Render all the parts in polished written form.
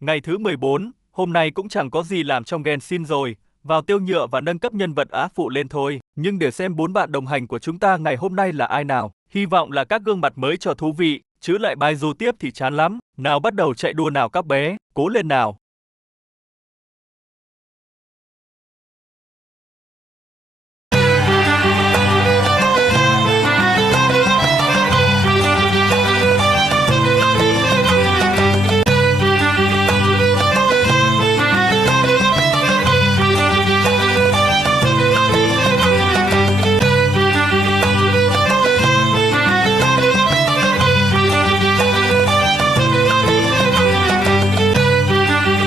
Ngày thứ 14, hôm nay cũng chẳng có gì làm trong Genshin rồi, vào tiêu nhựa và nâng cấp nhân vật á phụ lên thôi. Nhưng để xem 4 bạn đồng hành của chúng ta ngày hôm nay là ai nào. Hy vọng là các gương mặt mới cho thú vị, chứ lại bài dù tiếp thì chán lắm. Nào bắt đầu chạy đua nào các bé, cố lên nào.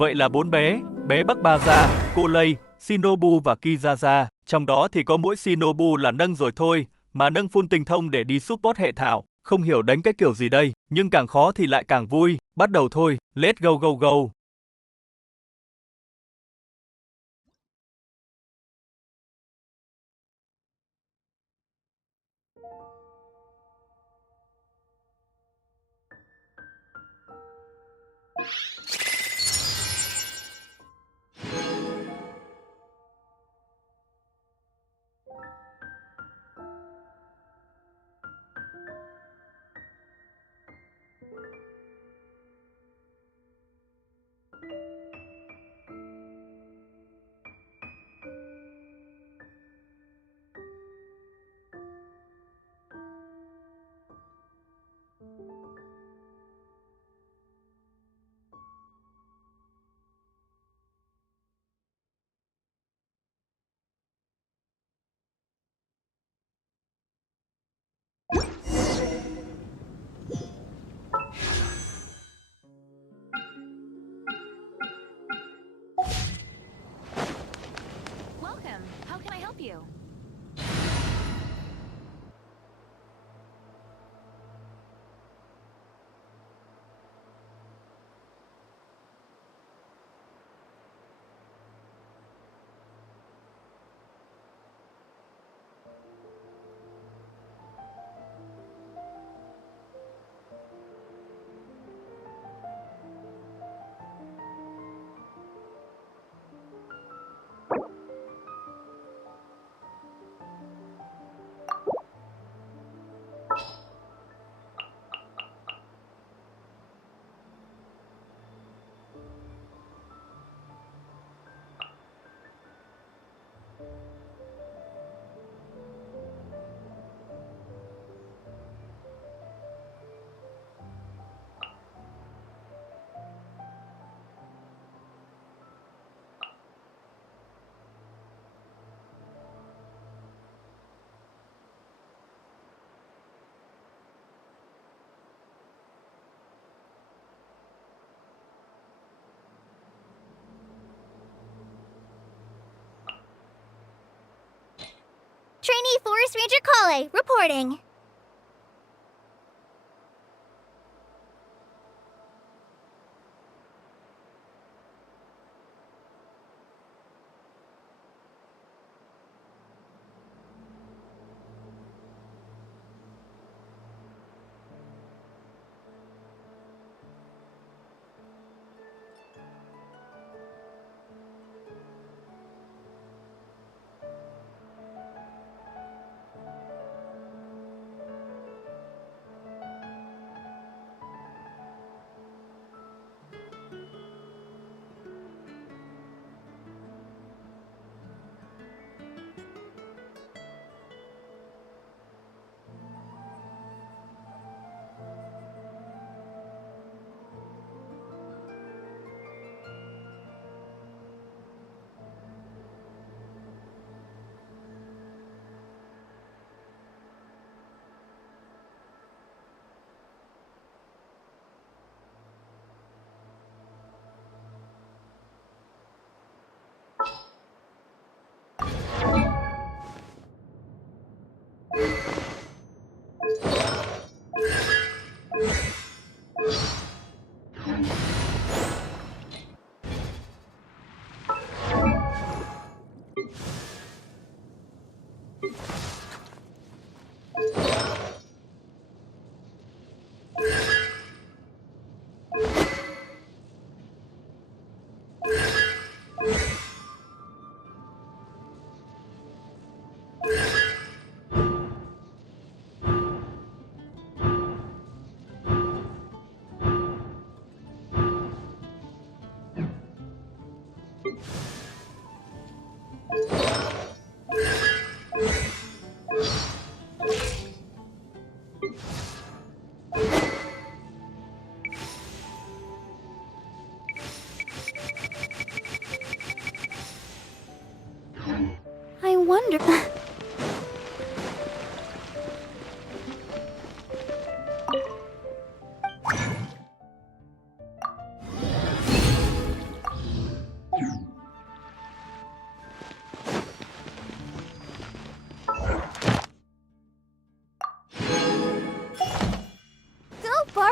Vậy là 4 bé Bắc Ba Gia, cô Lei, Shinobu và Kizaza. Trong đó thì có mỗi Shinobu là nâng rồi thôi, mà nâng full tình thông để đi support hệ thảo. Không hiểu đánh cái kiểu gì đây, nhưng càng khó thì lại càng vui. Bắt đầu thôi, let's go go go. Welcome. How can I help you? Trainee Forest Ranger Kale, reporting.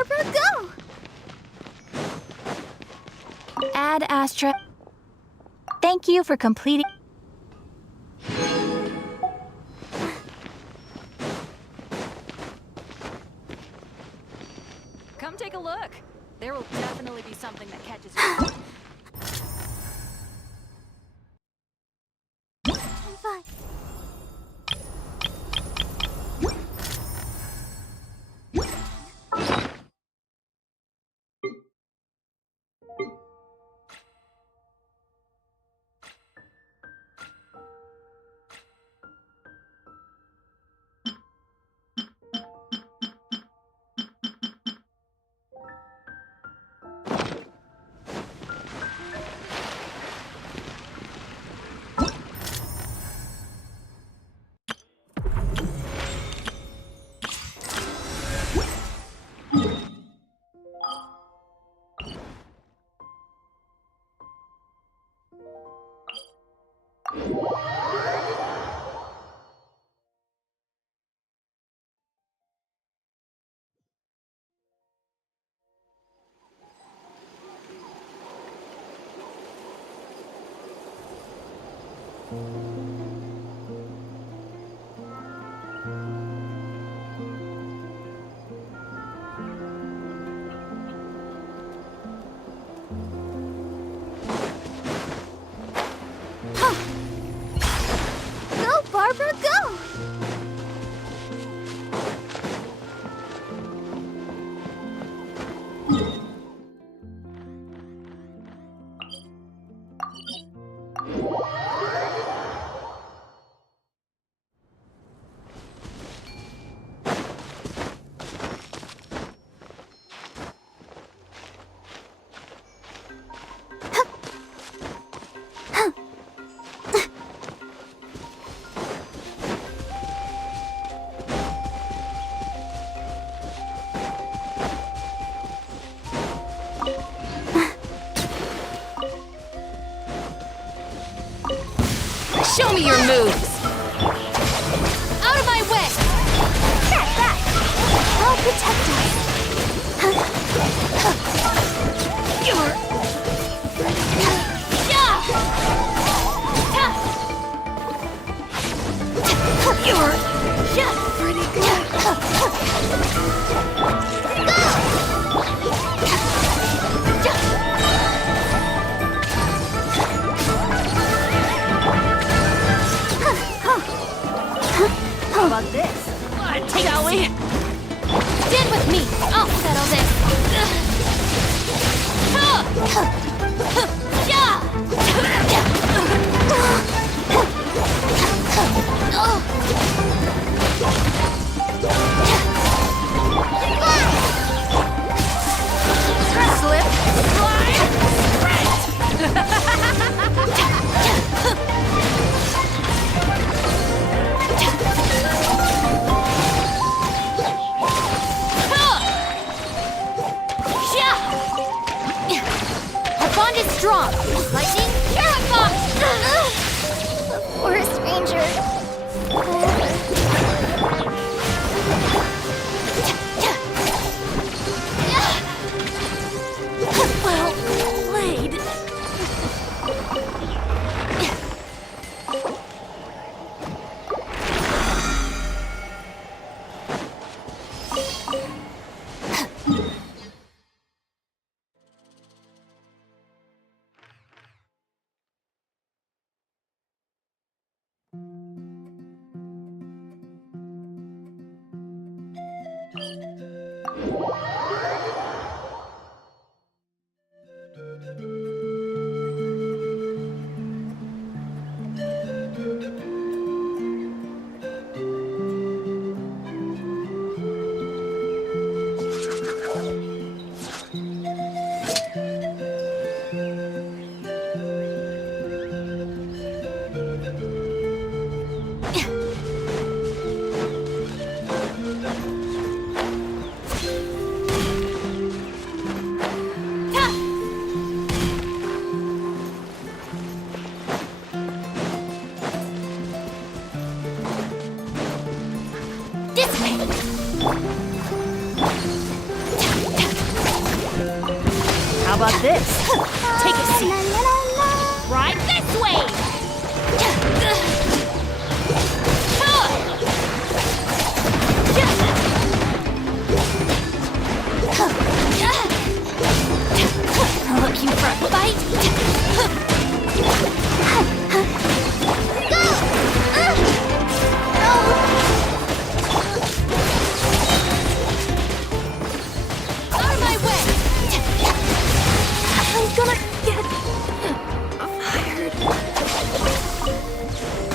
Barbara, go! Add Astra. Thank you for completing. Come take a look. There will definitely be something that catches your eye. I'm fine. Go, Barbara, go! Show me your moves! Out of my way! Back, back! I'll protect us. You're... You're... pretty How about this? Shall we? Stand with me! I'll settle this! Slip, slide, Our bond is strong. Lightning, Carafox! The forest ranger. Well played. about this? Take a seat. Right this way. Looking for a fight? Out of my way! I'm gonna get fired.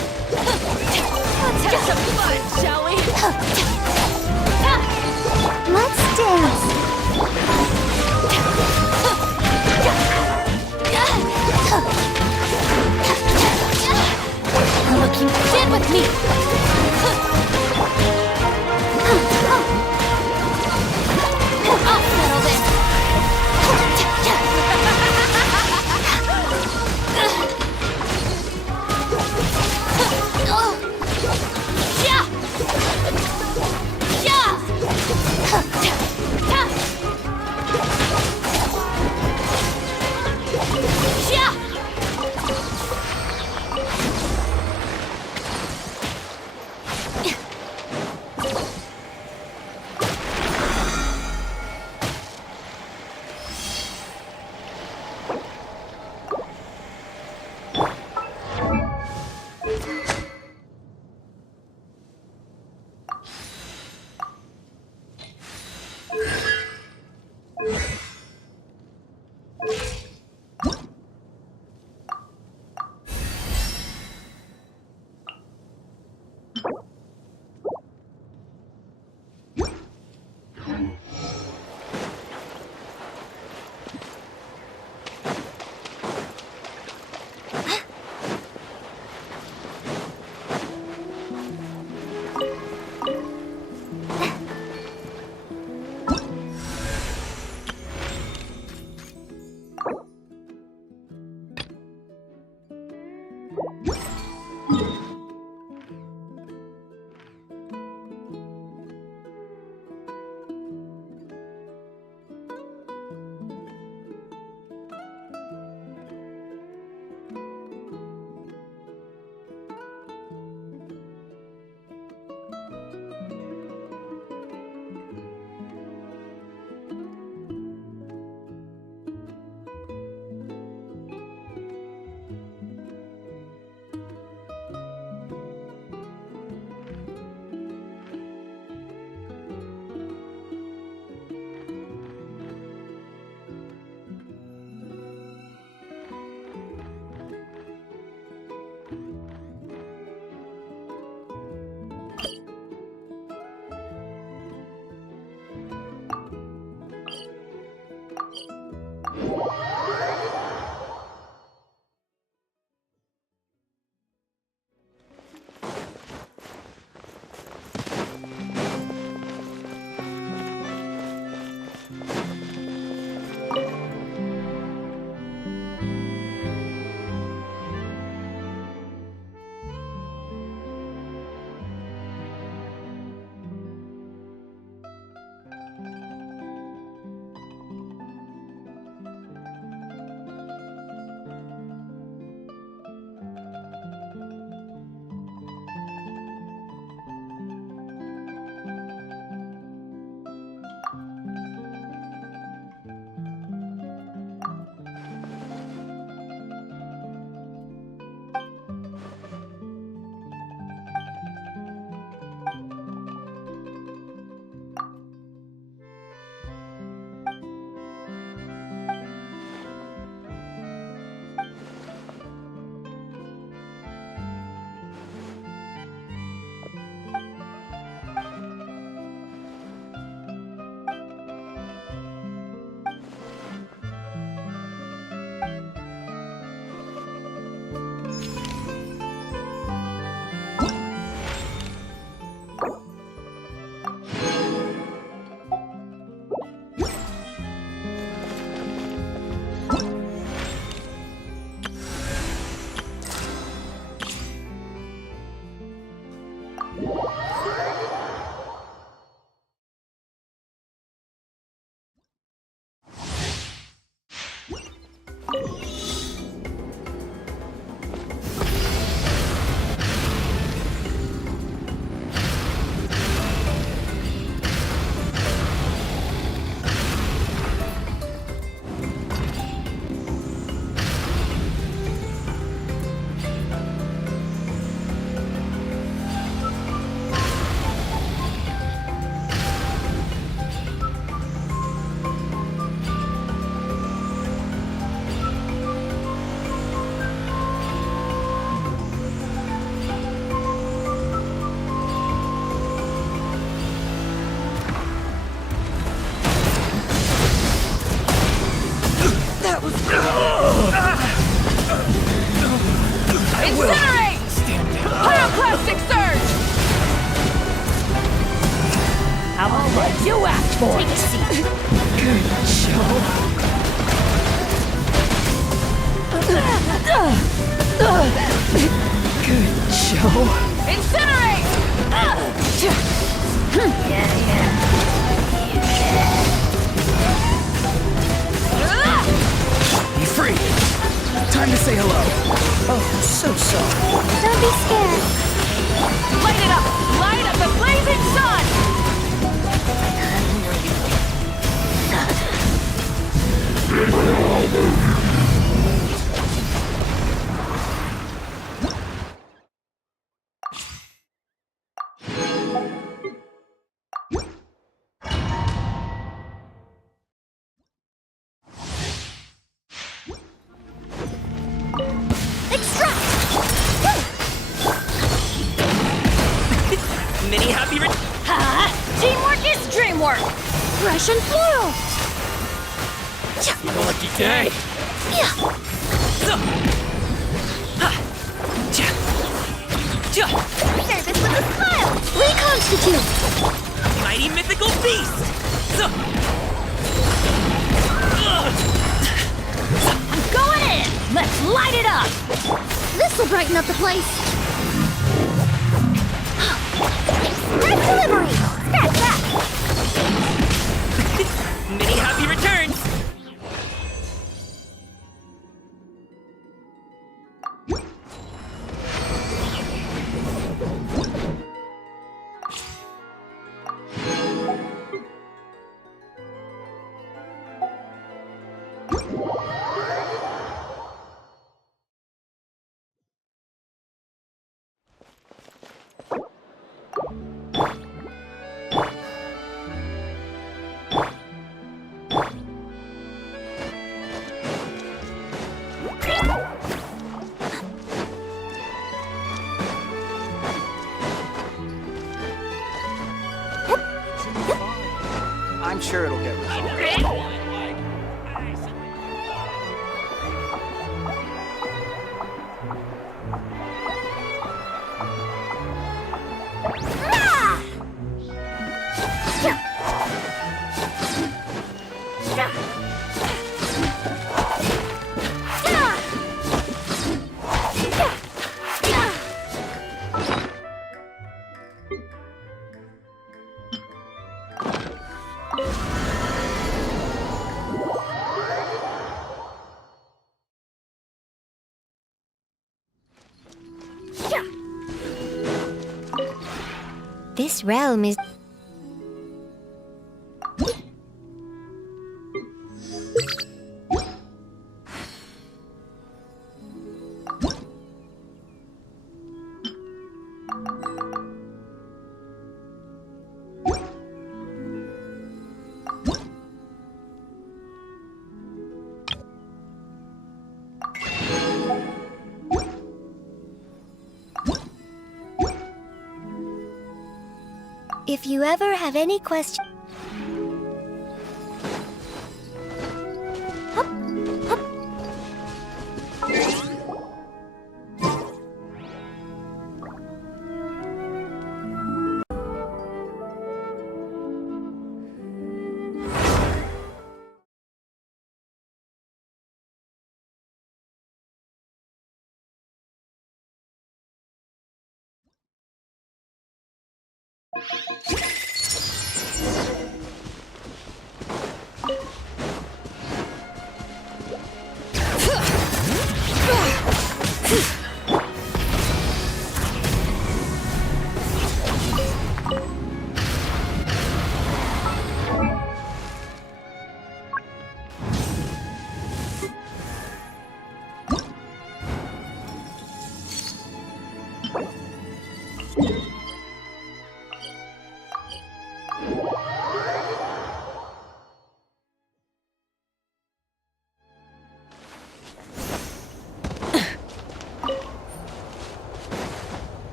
what you asked for. Take a seat. Good job. Good job. Incinerate! Be free. Time to say hello. Oh, so sorry. Don't be scared. Light it up! Light up the blazing sun! Mini happy Ha! Teamwork is dreamwork! Fresh and floral. lucky day. Service with a smile. Reconstitute. Mighty mythical beast. I'm going in! Let's light it up! This'll brighten up the place. Express delivery. Scratch that. Many happy returns. I'm sure it'll get resolved. This realm is... If you ever have any questions...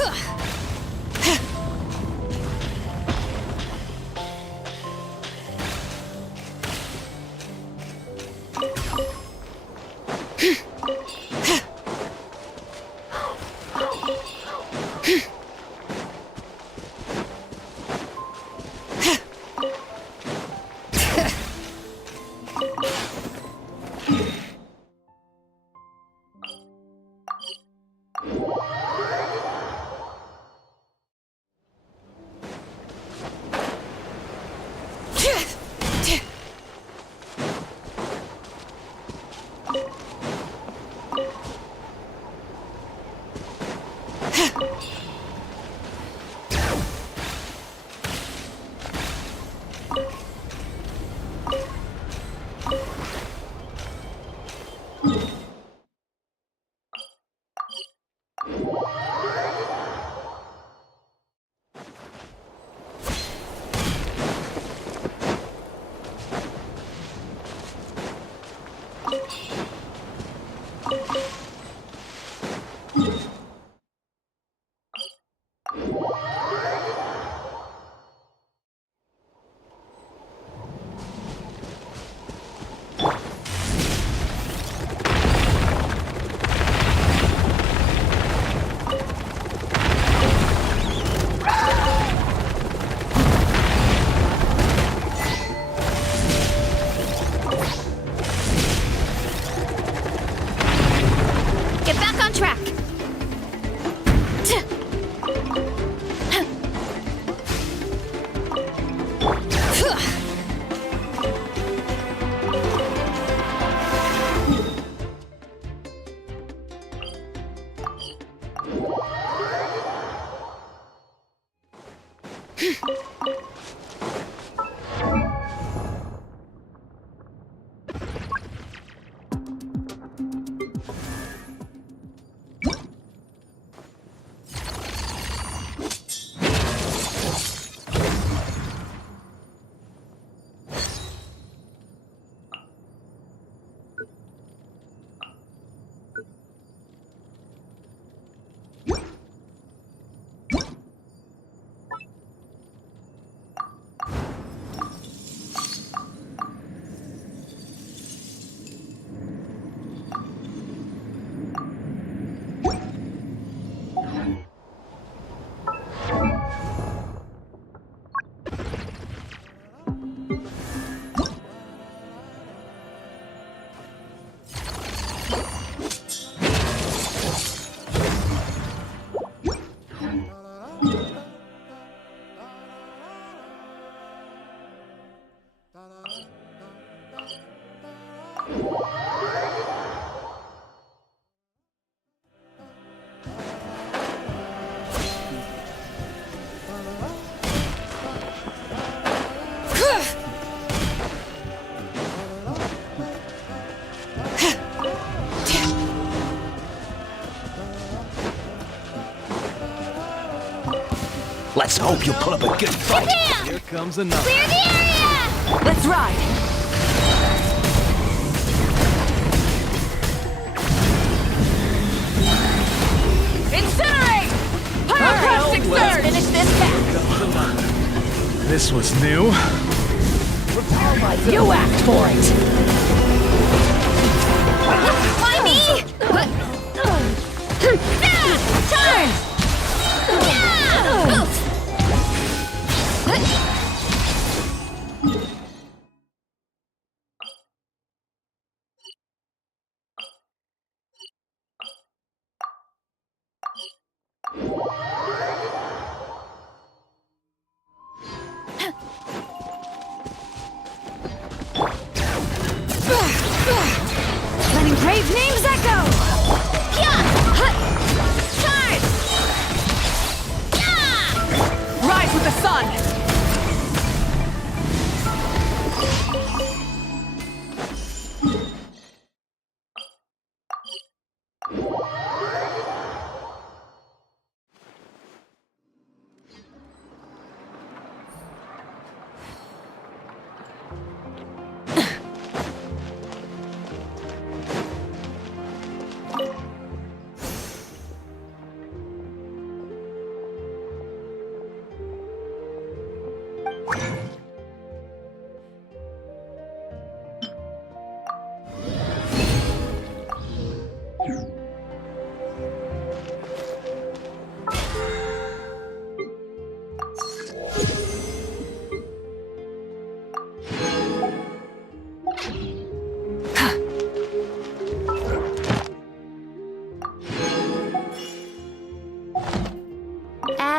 Get back on track. Let's hope you put up a good fight. Bam! Here comes another. Clear the area! Let's ride. Incinerate! Pyroclastic surge! Finish this back. This was new. You asked for it. Why me? Turn! Letting brave names echo. Charge!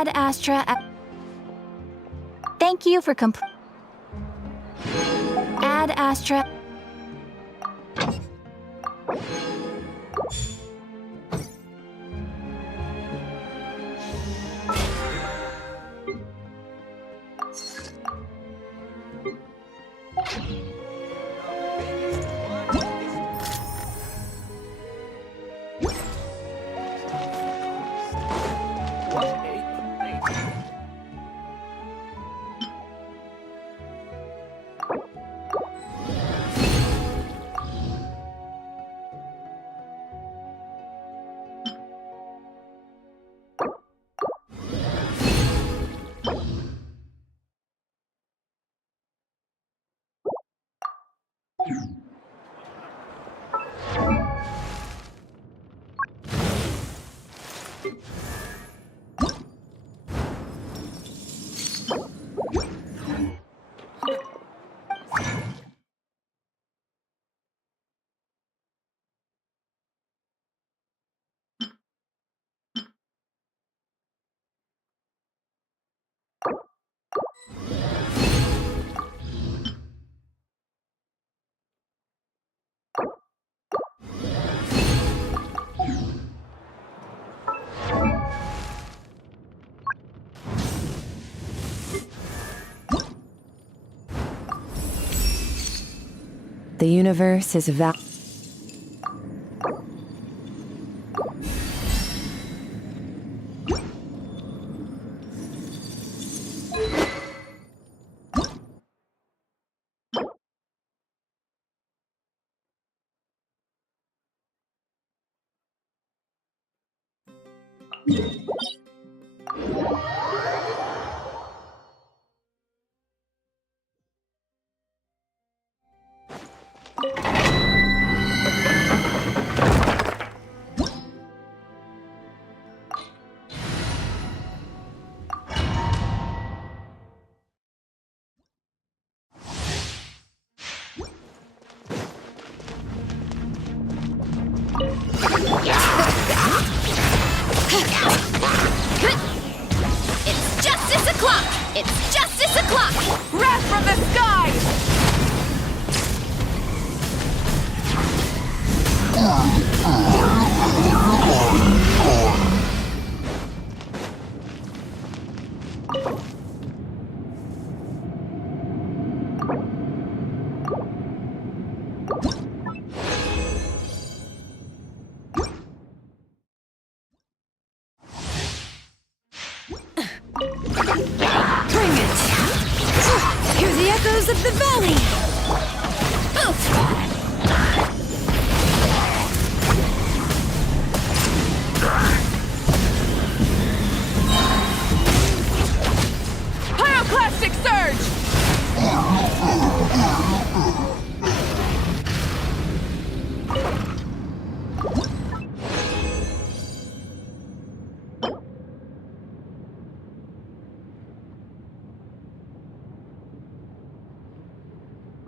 Ad Astra. Thank you for Ad Astra. The universe is It's justice o'clock! It's justice o'clock! Wrath from the skies! Bring it! Hear the echoes of the valley! Pyroclastic surge!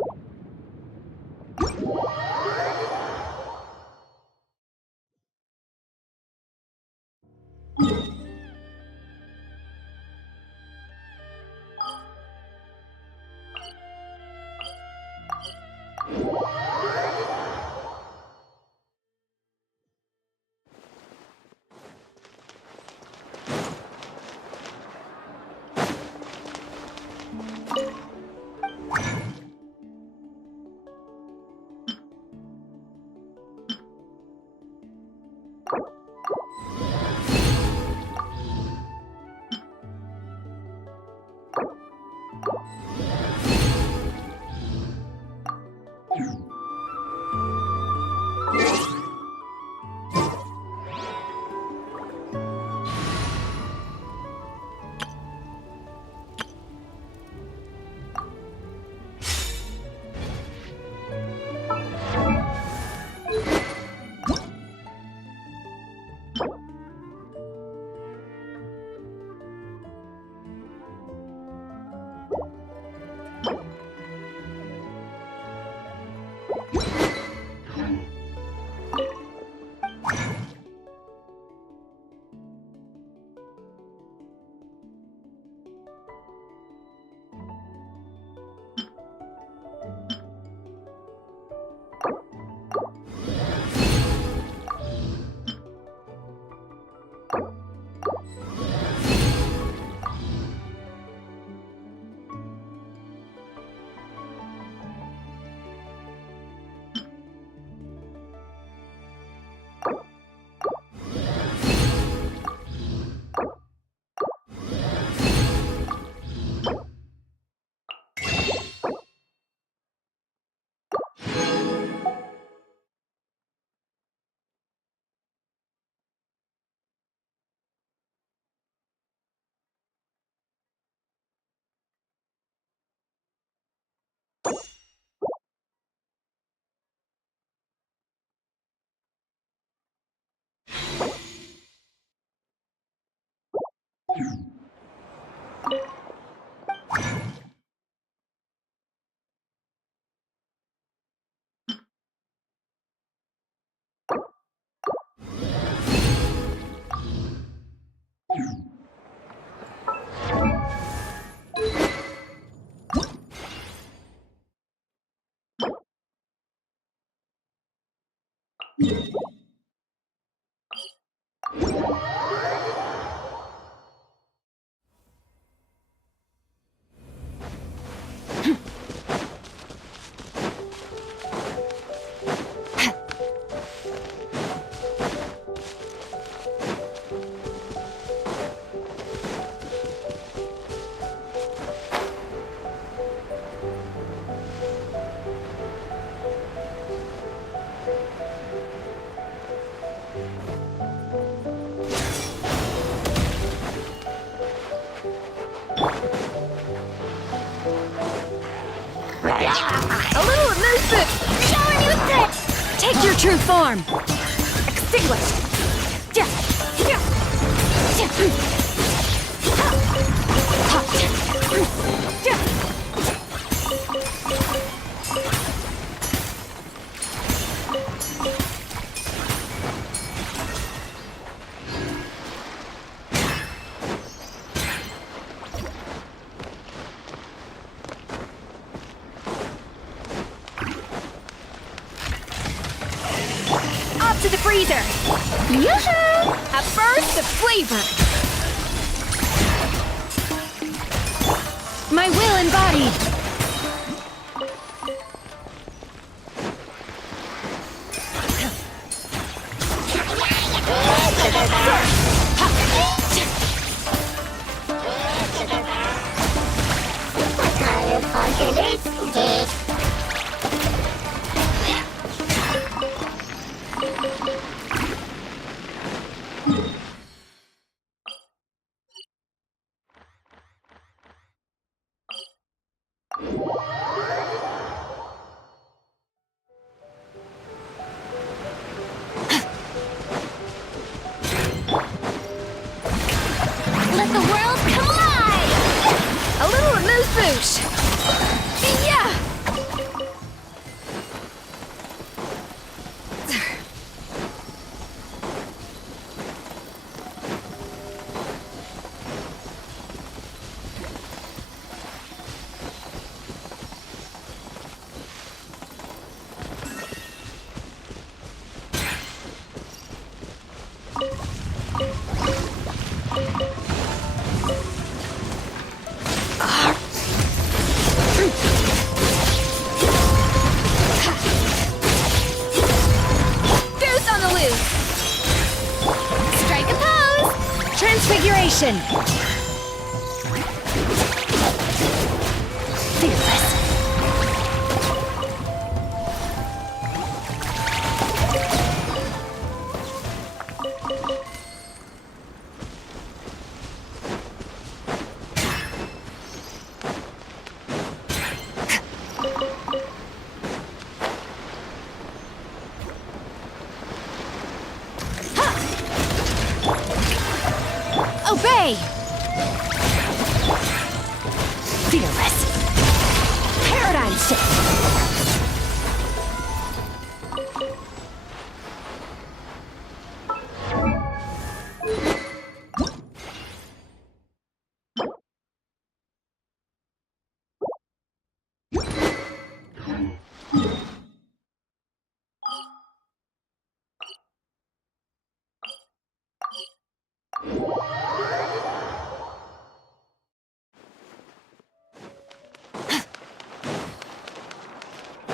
A little elusive! Take your true form! Extinguish! Up to the freezer! Yoo-hoo! A burst of flavor! My will embodied! Let the world come alive! A little amuse-bouche! Yeah! Goose on the loose! Strike a pose! Transfiguration! Fearless! Obey! Fearless! Paradigm shift!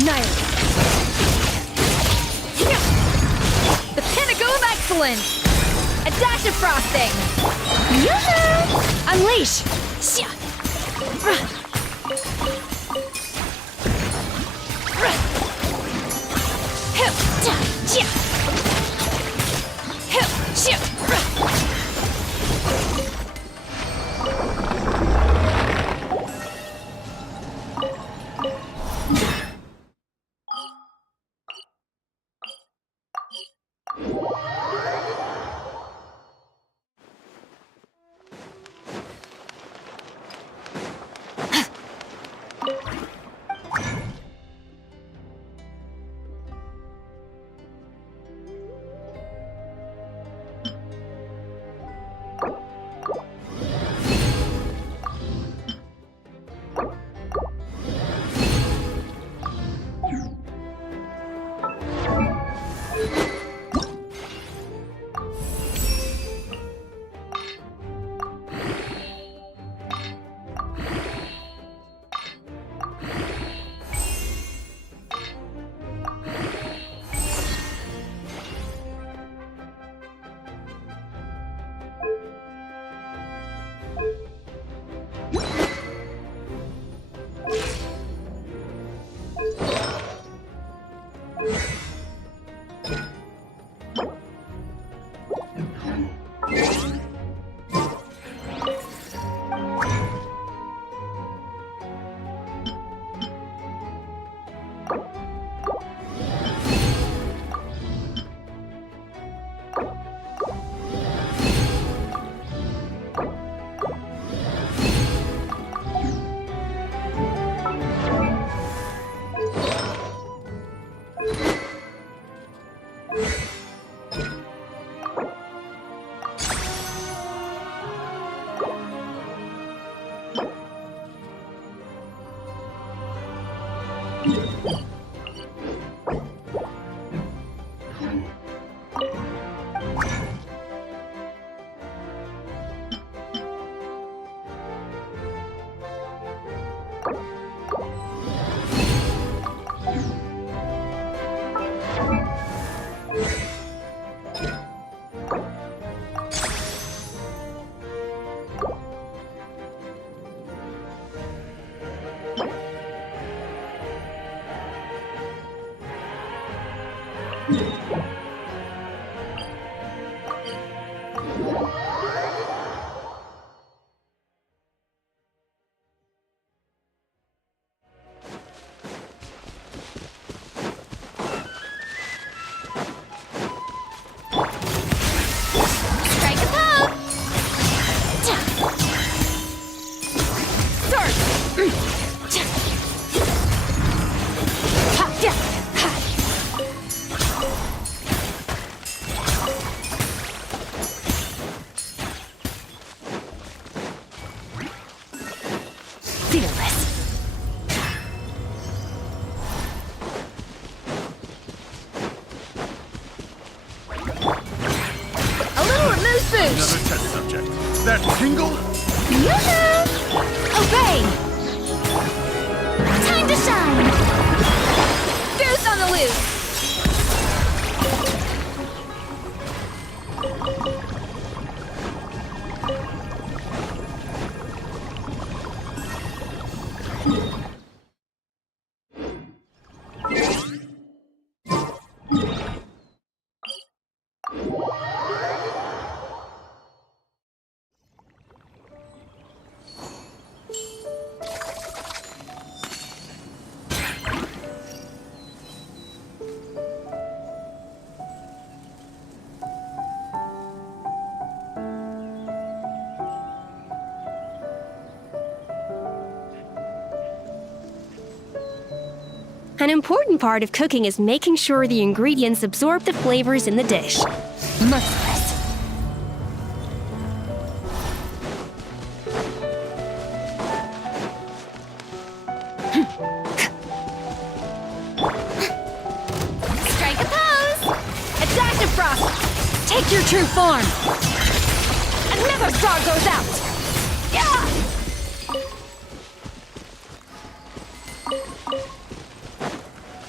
Annihilate. The pinnacle of excellence. A dash of frosting. Yoo-hoo! Unleash. Another test subject. That tingle? Yoo-hoo! Obey! Time to shine! Goose on the loose! An important part of cooking is making sure the ingredients absorb the flavors in the dish. Merciless. Strike a pose! A dash of frost! Take your true form! Another star goes out! Yeah!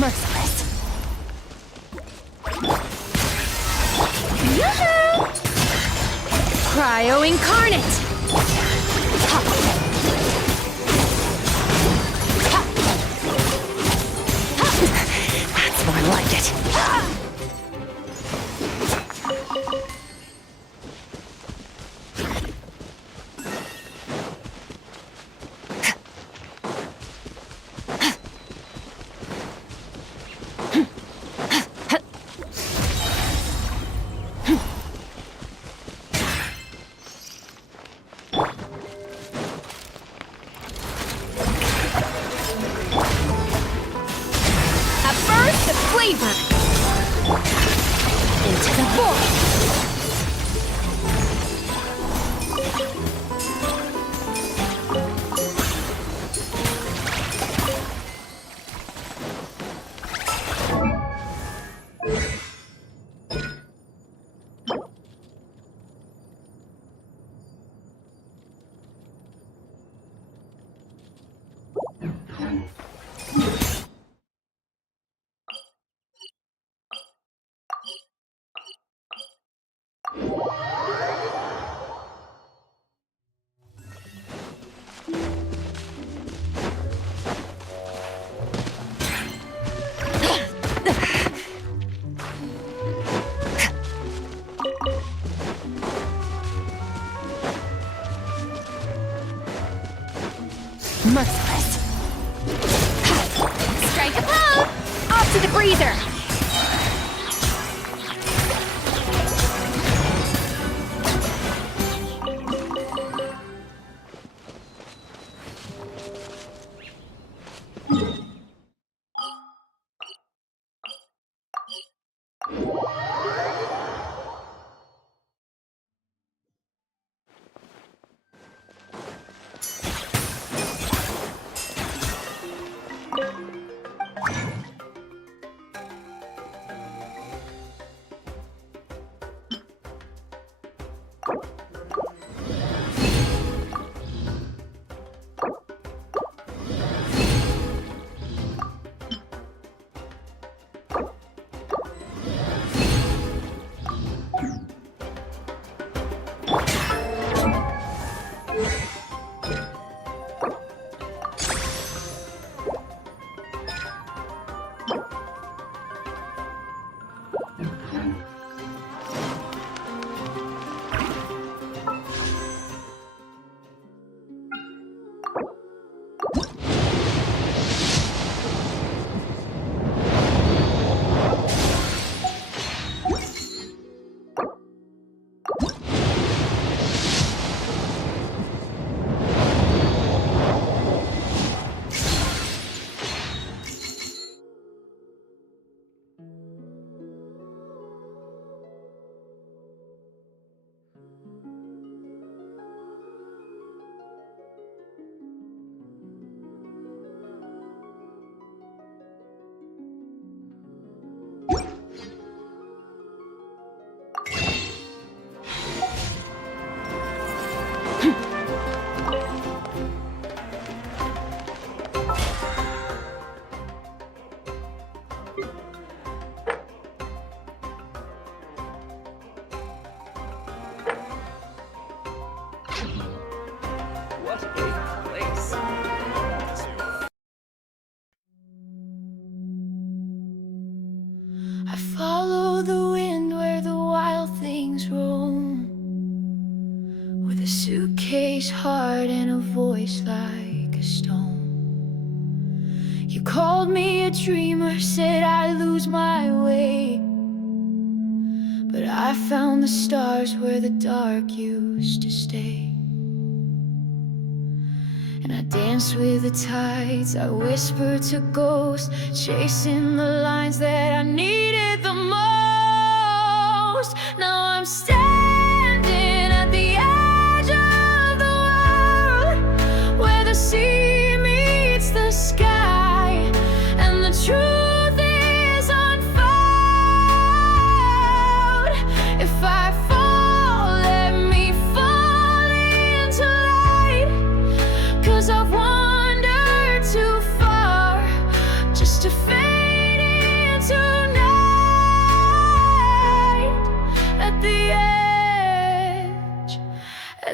Merciless. Yoo-hoo! Cryo incarnate. Ha. Ha. Ha. That's more like it. Flavor into the void. Merciless. Strike a pose! Off to the breather! I follow the wind where the wild things roam, with a suitcase heart and a voice like a stone. You called me a dreamer, said I lose my way, but I found the stars where the dark used to stay. And I danced with the tides, I whispered to ghosts, chasing the lines that I needed the most. Now I'm standing at the edge of the world, where the sea meets the sky, and the truth is unfold. If I fall, let me fall into light, 'cause I've wandered too far just to fade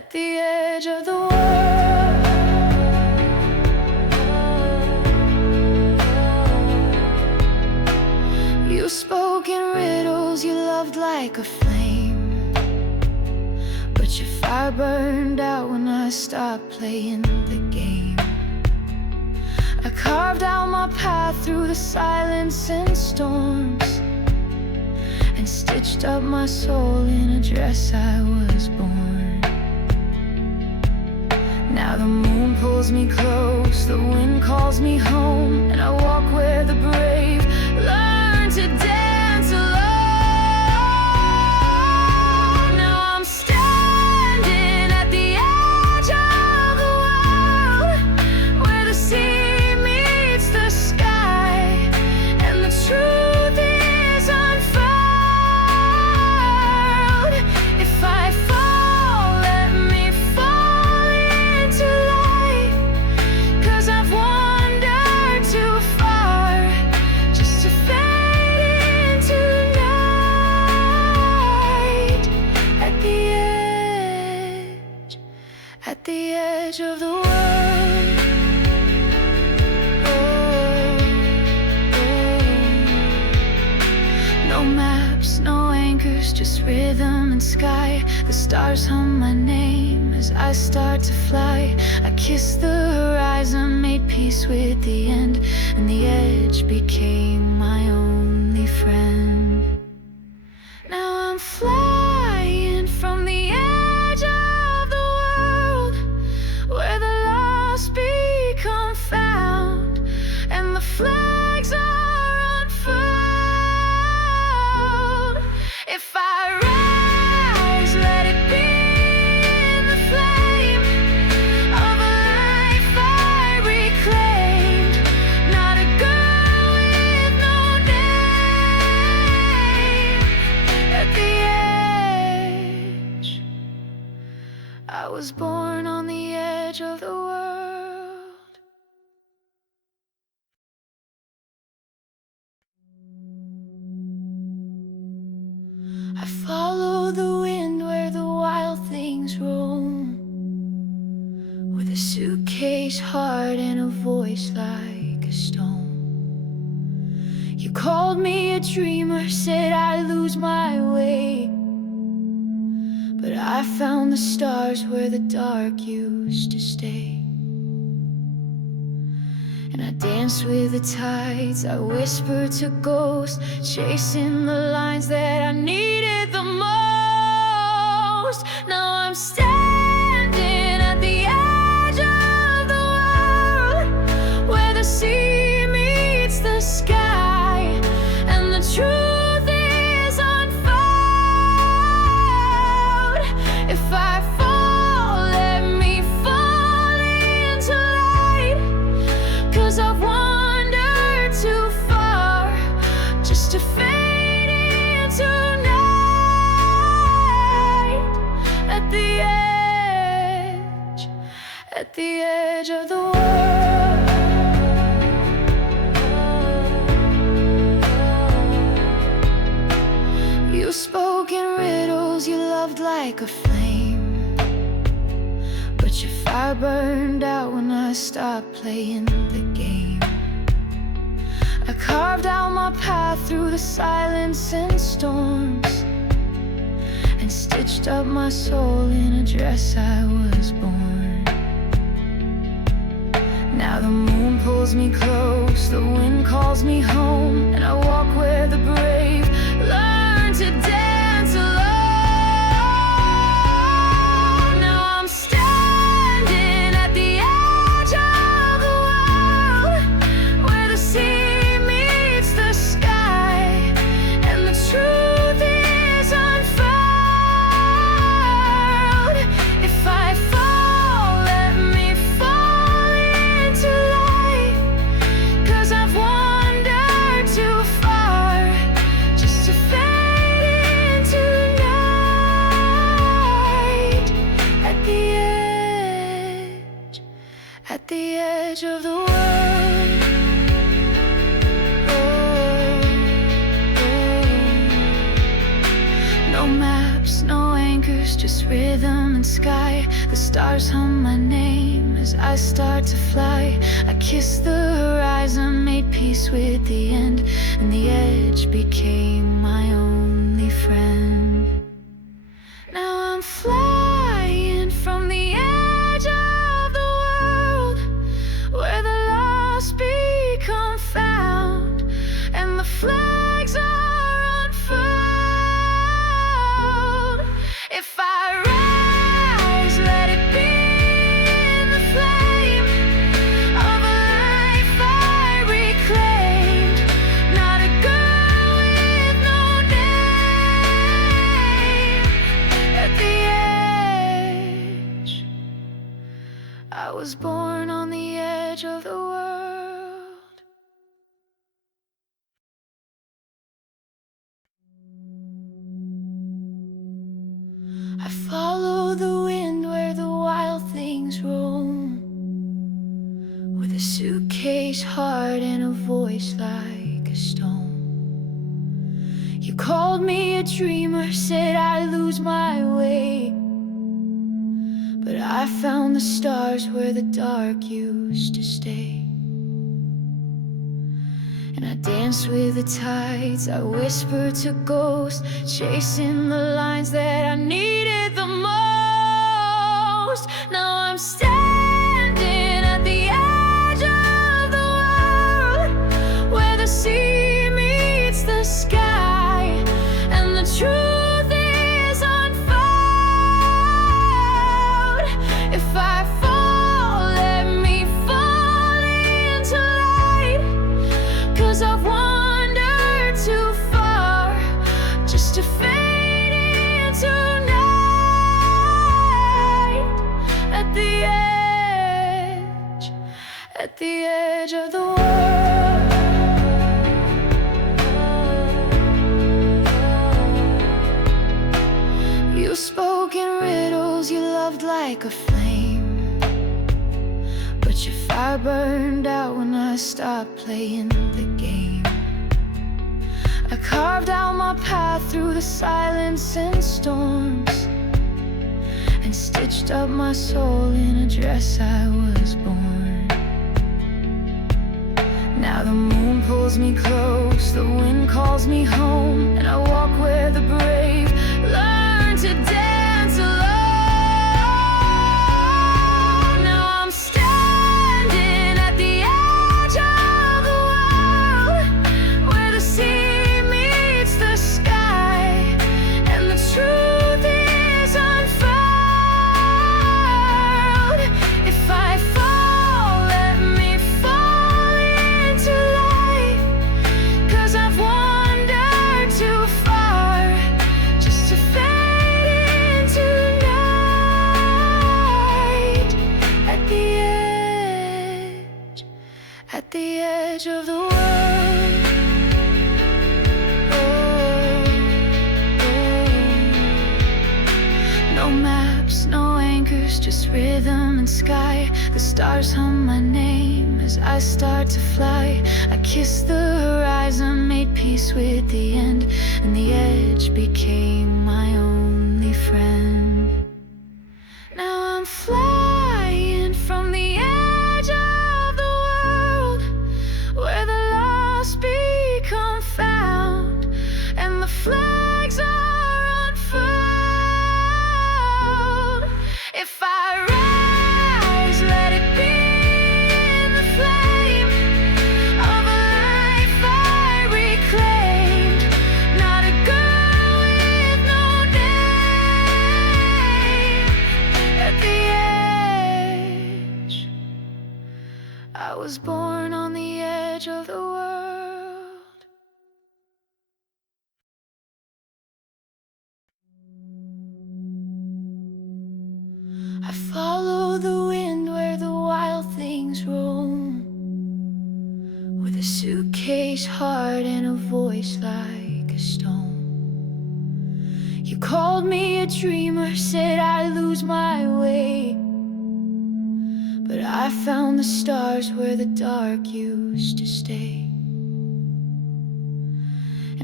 at the edge of the world. You spoke in riddles you loved like a flame, but your fire burned out when I stopped playing the game. I carved out my path through the silence and storms, and stitched up my soul in a dress I was born. Now the moon pulls me close, the wind calls me home, and I walk where the brave learn to dance alone. Now I'm standing at the edge of the world, where the sea meets the sky, and the truth is unfurled. If I fall, let me fall into light, 'cause I've wandered too far just to fade into night. At the edge of the world. No maps, no anchors, just rhythm and sky. The stars hum my name as I start to fly. I kissed the horizon, made peace with the end, and the edge became my only friend. Now I'm flying from the edge of the world, where the lost become found, and the flags are unfurled. If I rise, let it be in the flame of a life I reclaimed, not a girl with no name. At the edge, I was born on the edge of the world. I follow the wind where the wild things roam, with a suitcase heart and a voice like a stone. You called me a dreamer, said I'd lose my way, but I found the stars where the dark used to stay. And I danced with the tides, I whispered to ghosts, chasing the lines that I needed the most. Now I'm standing at the edge of the world, where the sea meets the sky, and the truth is unfurled. If I fall, let me fall into light, 'cause I've wandered too far just to fade into night. At the edge of the world. You spoke in riddles you loved like a flame, but your fire burned out when I stopped playing the game. I carved out my path through the silence and storms, and stitched up my soul in a dress I was born. Now the moon pulls me close, the wind calls me home, and I walk where the brave learn to dance alone. Now I'm standing at the edge of the world, where the sea meets the sky, and the truth is unfurled. If I fall, let me fall into light, 'cause I've wandered too far just to fade into night. At the edge of the world. No maps, no anchors. anchors, just rhythm and sky. The stars hum my name as I start to fly. I kissed the horizon, made peace with the end, and the edge became my only friend. Now I'm flying from the edge of the world, where the lost become found, and the flags are unfurled. If I rise, let it be in the flame of a life I reclaimed. Not a girl with no name. At the edge, I was born on the edge of the world. I follow the wind where the wild things roam, with a suitcase heart and a voice like a stone. You called me a dreamer, said I lose my way, but I found the stars where the dark used to stay. And I danced with the tides, I whispered to ghosts, chasing the lines that I needed the most. Now I'm standing at the edge of the world, where the sea meets the sky, and the truth is unfold. If I fall, let me fall into light, 'cause I've wandered too far just to fade into night. At the edge of the world. You spoke in riddles, you loved like a flame, but your fire burned out when I stopped playing the game. I carved out my path through the silence and storms, and stitched up my soul in a dress I was born. Now the moon pulls me close, the wind calls me home, and I walk where the brave learn to dance alone. Now I'm standing at the edge of the world, where the sea meets the sky, and the truth is unfurled. If I fall, let me fall into light, 'cause I've wandered too far just to fade into night. At the edge of the world. No maps, no anchors, just rhythm and sky. The stars hum my name as I start to fly. I kissed the horizon, made peace with the end, and the edge became my only friend. Now I'm flying from the edge of the world, where the lost become found, and the flags are unfurled. If I rise, let it be in the flame of a life I reclaimed. Not a girl with no name. At the edge, I was born on the edge of the world. I follow the wind where the wild things roam, with a suitcase heart and a voice like a stone. You called me a dreamer, said I lose my way, but I found the stars where the dark used to stay. And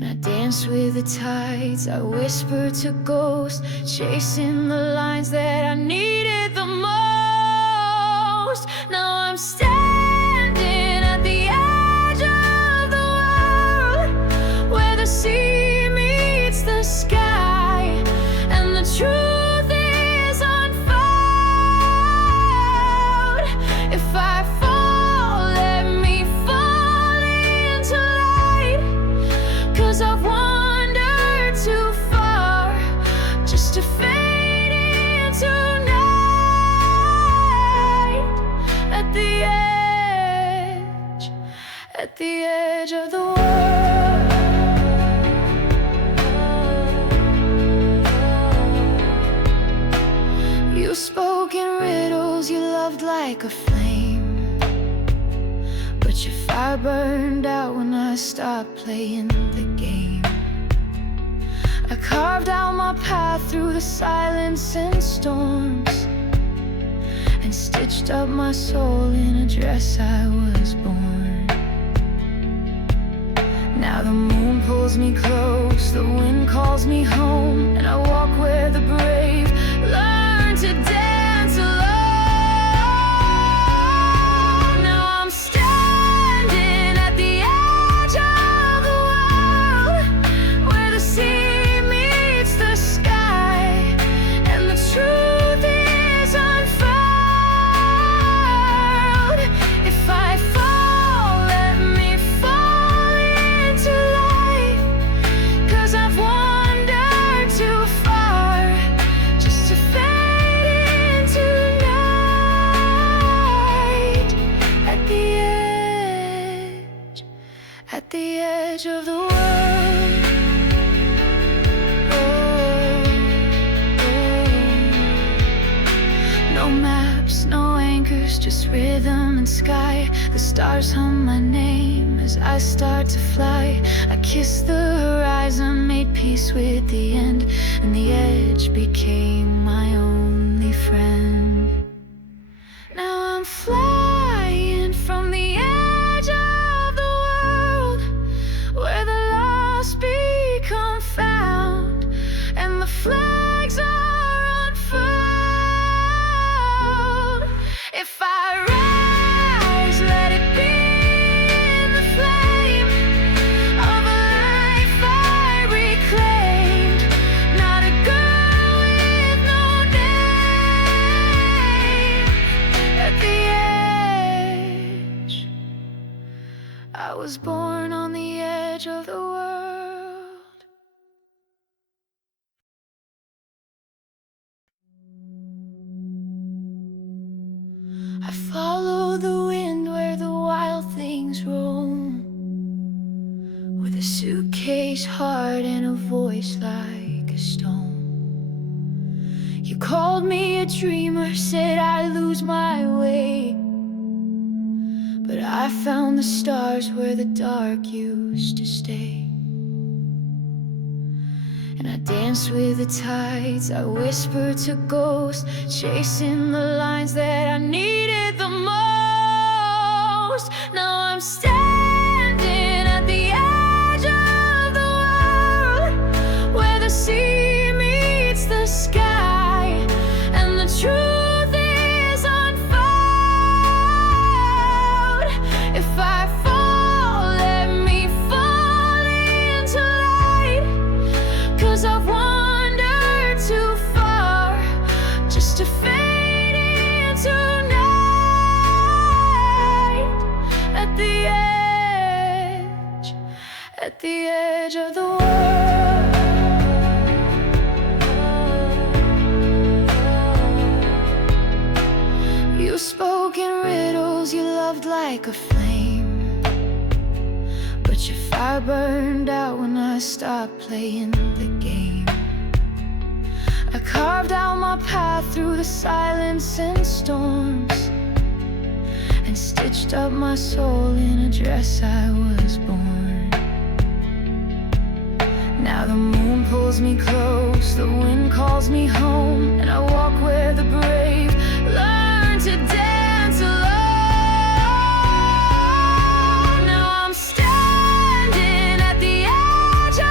And I dance with the tides, I whisper to ghosts, chasing the lines that I needed the most. Now I'm standing at the edge of the world, where the sea meets the sky, and the truth is unfold. If I fall, let me fall into light, 'cause I've wandered too far just to fade into night. At the edge of the world. You spoke in riddles, you loved like a flame, but your fire burned out when I stopped playing the game. I carved out my path through the silence and storms, and stitched up my soul in a dress I was born. Now the moon pulls me close, the wind calls me home, and I walk where the brave learn to dance alone. Now I'm standing at the edge of the world, where the sea meets the sky, and the truth is unfold. If I fall, let me fall into light, 'cause I've wandered too far just to fade into night. At the edge of the world. No maps, no anchors, just rhythm and sky. The stars hum my name as I start to fly. I kissed the horizon, made peace with the end, and the edge became my only friend. Now I'm flying from the edge of the world, where the lost become found, and the flags are unfurled. If I rise, let it be in the flame of a life I reclaimed, not a girl with no name. At the edge, I was born on the edge of the world. I follow the wind where the wild things roam, with a suitcase heart and a voice like a stone. You called me a dreamer, said I'd lose my way, but I found the stars where the dark used to stay. And I dance with the tides, I whisper to ghosts, chasing the lines that I needed the most. Now I'm standing at the edge of the world, where the sea meets the sky, and the truth is unfold. If I fall, let me fall into light, 'cause I've wandered too far just to fade into night. At the edge of the world. You spoke in riddles, you loved like a flame, but your fire burned out when I stopped playing the game. I carved out my path through the silence and storms, and stitched up my soul in a dress I was born. Now the moon pulls me close, the wind calls me home, and I walk where the brave learn to dance alone. Now I'm standing at the edge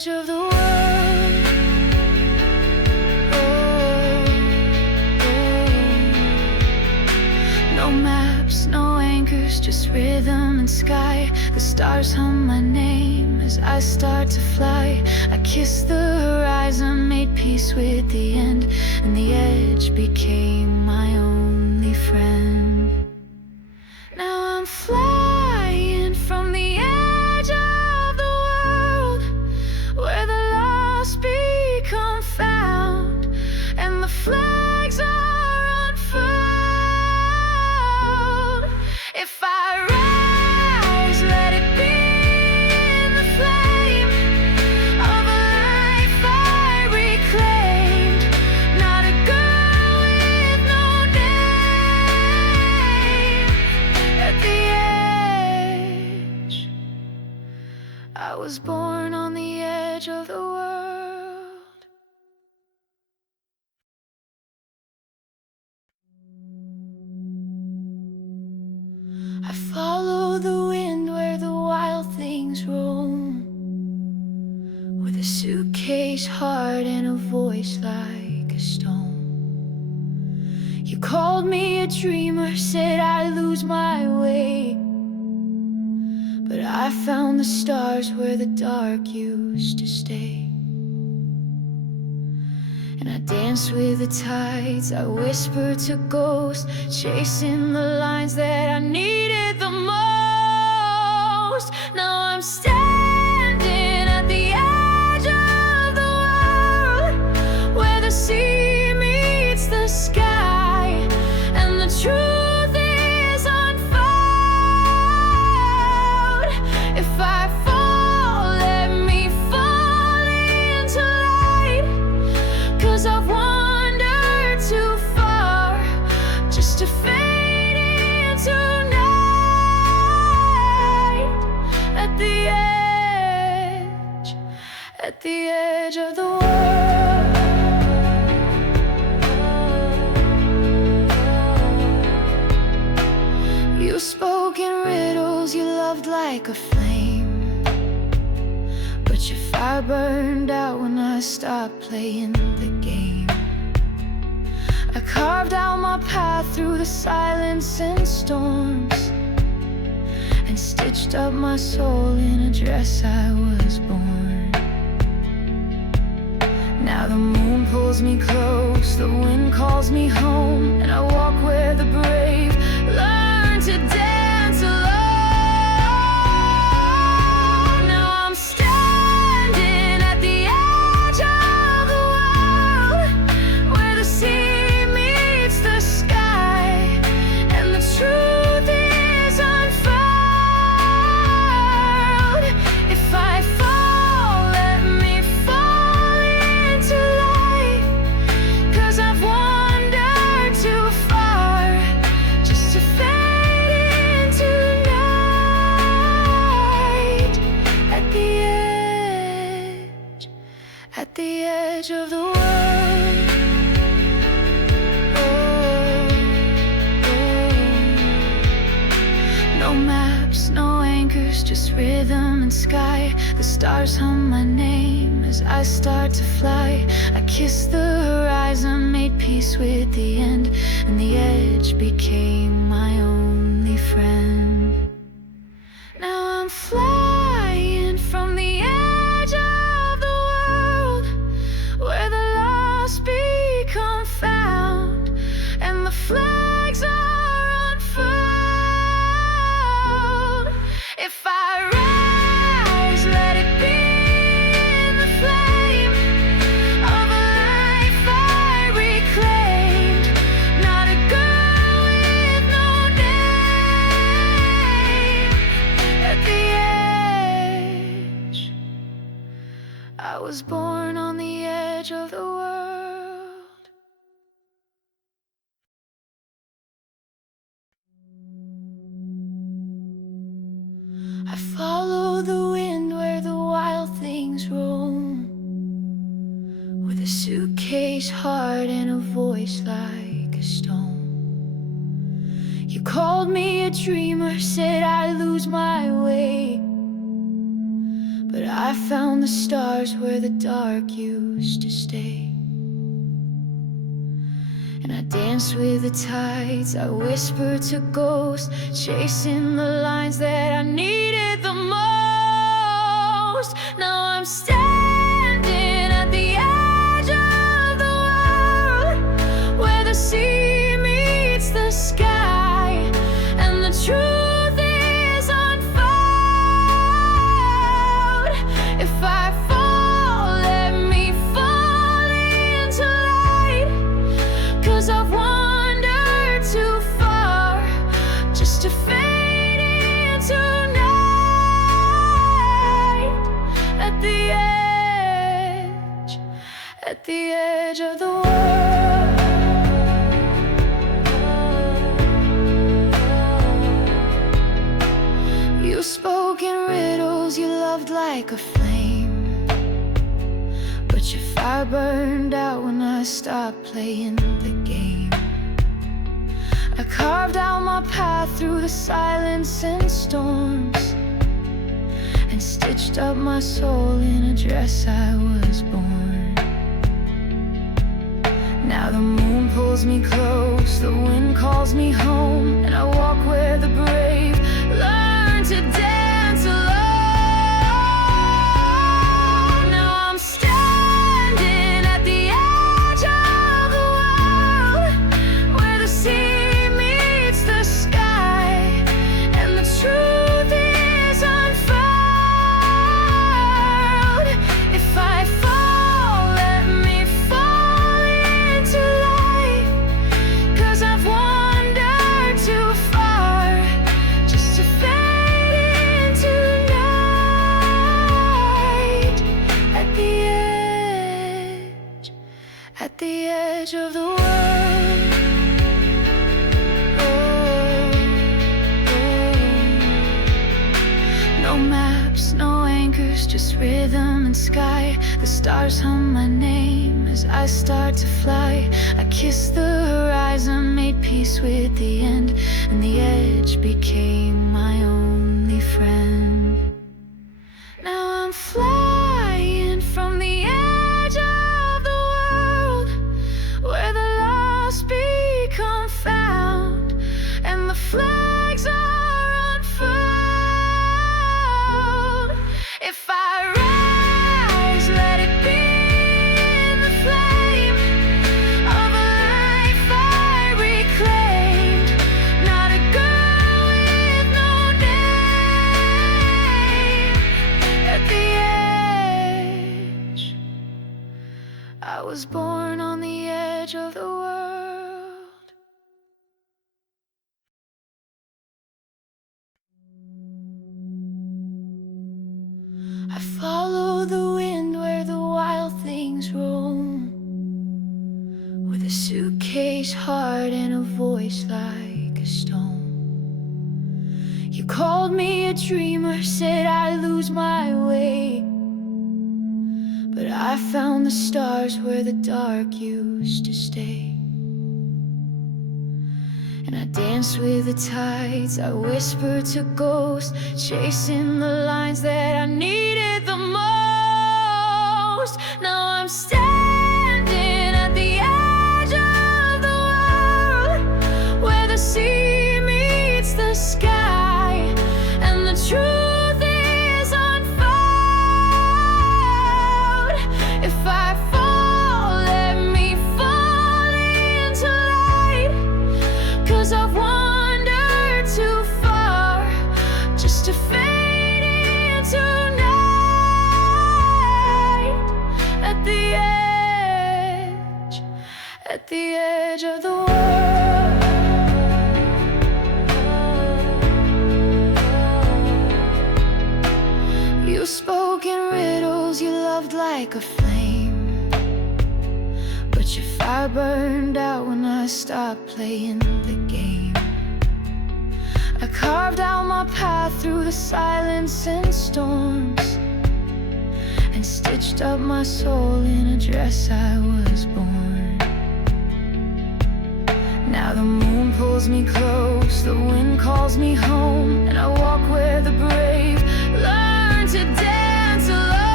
edge of the world. No maps, no anchors, just rhythm and sky. The stars hum my name as I start to fly. I kissed the horizon, made peace with the end, and the edge became my only friend. Now I'm flying from the edge of the world, where the lost become found, and the flags are unfurled. If I rise, let it be in the flame of a life I reclaimed. Not a girl with no name. At the edge, I was born on the edge of the world. I follow the wind where the wild things roam, with a suitcase heart and a voice like a stone. You called me a dreamer, said I lose my way, but I found the stars where the dark used to stay. And I danced with the tides, I whispered to ghosts, chasing the lines that I needed the most. Now I'm standing at the edge of the world, where the sea meets the sky, and the truth is unfold. If I fall, let me fall into light, 'cause I've wandered too far just to fade into night. At the edge of the world. You spoke in riddles, you loved like a flame, but your fire burned out when I stopped playing the game. I carved out my path through the silence and storms, and stitched up my soul in a dress I was born. Now the moon pulls me close, the wind calls me home, and I walk where the brave learn to dance alone. Now I'm standing at the edge of the world, where the sea meets the sky, and the truth is unfurled. If I fall, let me fall into light, 'cause I've wandered too far just to fade into night. At the edge of the world. No maps, no anchors, just rhythm and sky. The stars hum my name as I start to fly. I kissed the horizon, made peace with the end, and the edge became my only friend. Now I'm flying from the edge of the world, where the lost become found, and the flags are unfurled. If I rise, let it be in the flame of a life I reclaimed. Not a girl with no name. At the edge, I was born on the edge of the world. I follow the wind where the wild things roam, with a suitcase heart and a voice like a stone. You called me a dreamer, said I lose my way, but I I found the stars where the dark used to stay. And I danced with the tides, I whispered to ghosts, chasing the lines that I needed the most. Now I'm standing at the edge of the world, where the sea meets the sky, and the truth is unfold. If I fall, let me fall into light, 'cause I've wandered too far just to fade into night. At the edge of the world. You spoke in riddles, you loved like a flame, but your fire burned out when I stopped playing the game. I carved out my path through the silence and storms, and stitched up my soul in a dress I was born. Now the moon pulls me close, the wind calls me home, and I walk where the brave learn to dance alone. Now I'm standing at the edge of the world, where the sea meets the sky, and the truth is unfold. If I fall, let me fall into light, 'cause I've wandered too far just to fade into night. At the edge of the world. No maps, no anchors, just rhythm and sky. The stars hum my name as I start to fly. I kissed the horizon, made peace with the end, and the edge became my only friend. Now I'm flying from the edge of the world, where the lost become found, and the flags are unfurled. If I rise, let it be in the flame of a life I reclaimed, not a girl with no name. At the edge, I was born on the edge of the world. I follow the wind where the wild things roam, with a suitcase heart and a voice like a stone. You called me a dreamer, said I'd lose my way, but I found the stars where the dark used to stay. And I danced with the tides, I whispered to ghosts, chasing the lines that I needed the most. Now I'm standing at the edge of the world, where the sea meets the sky, and the truth is unfold. If I fall, let me fall into light, 'cause I've wandered too far just to fade into night. At the edge of the world. You spoke in riddles, you loved like a flame, but your fire burned out when I stopped playing the game. I carved out my path through the silence and storms, and stitched up my soul in a dress I was born. Now the moon pulls me close, the wind calls me home, and I walk where the brave learn to dance alone.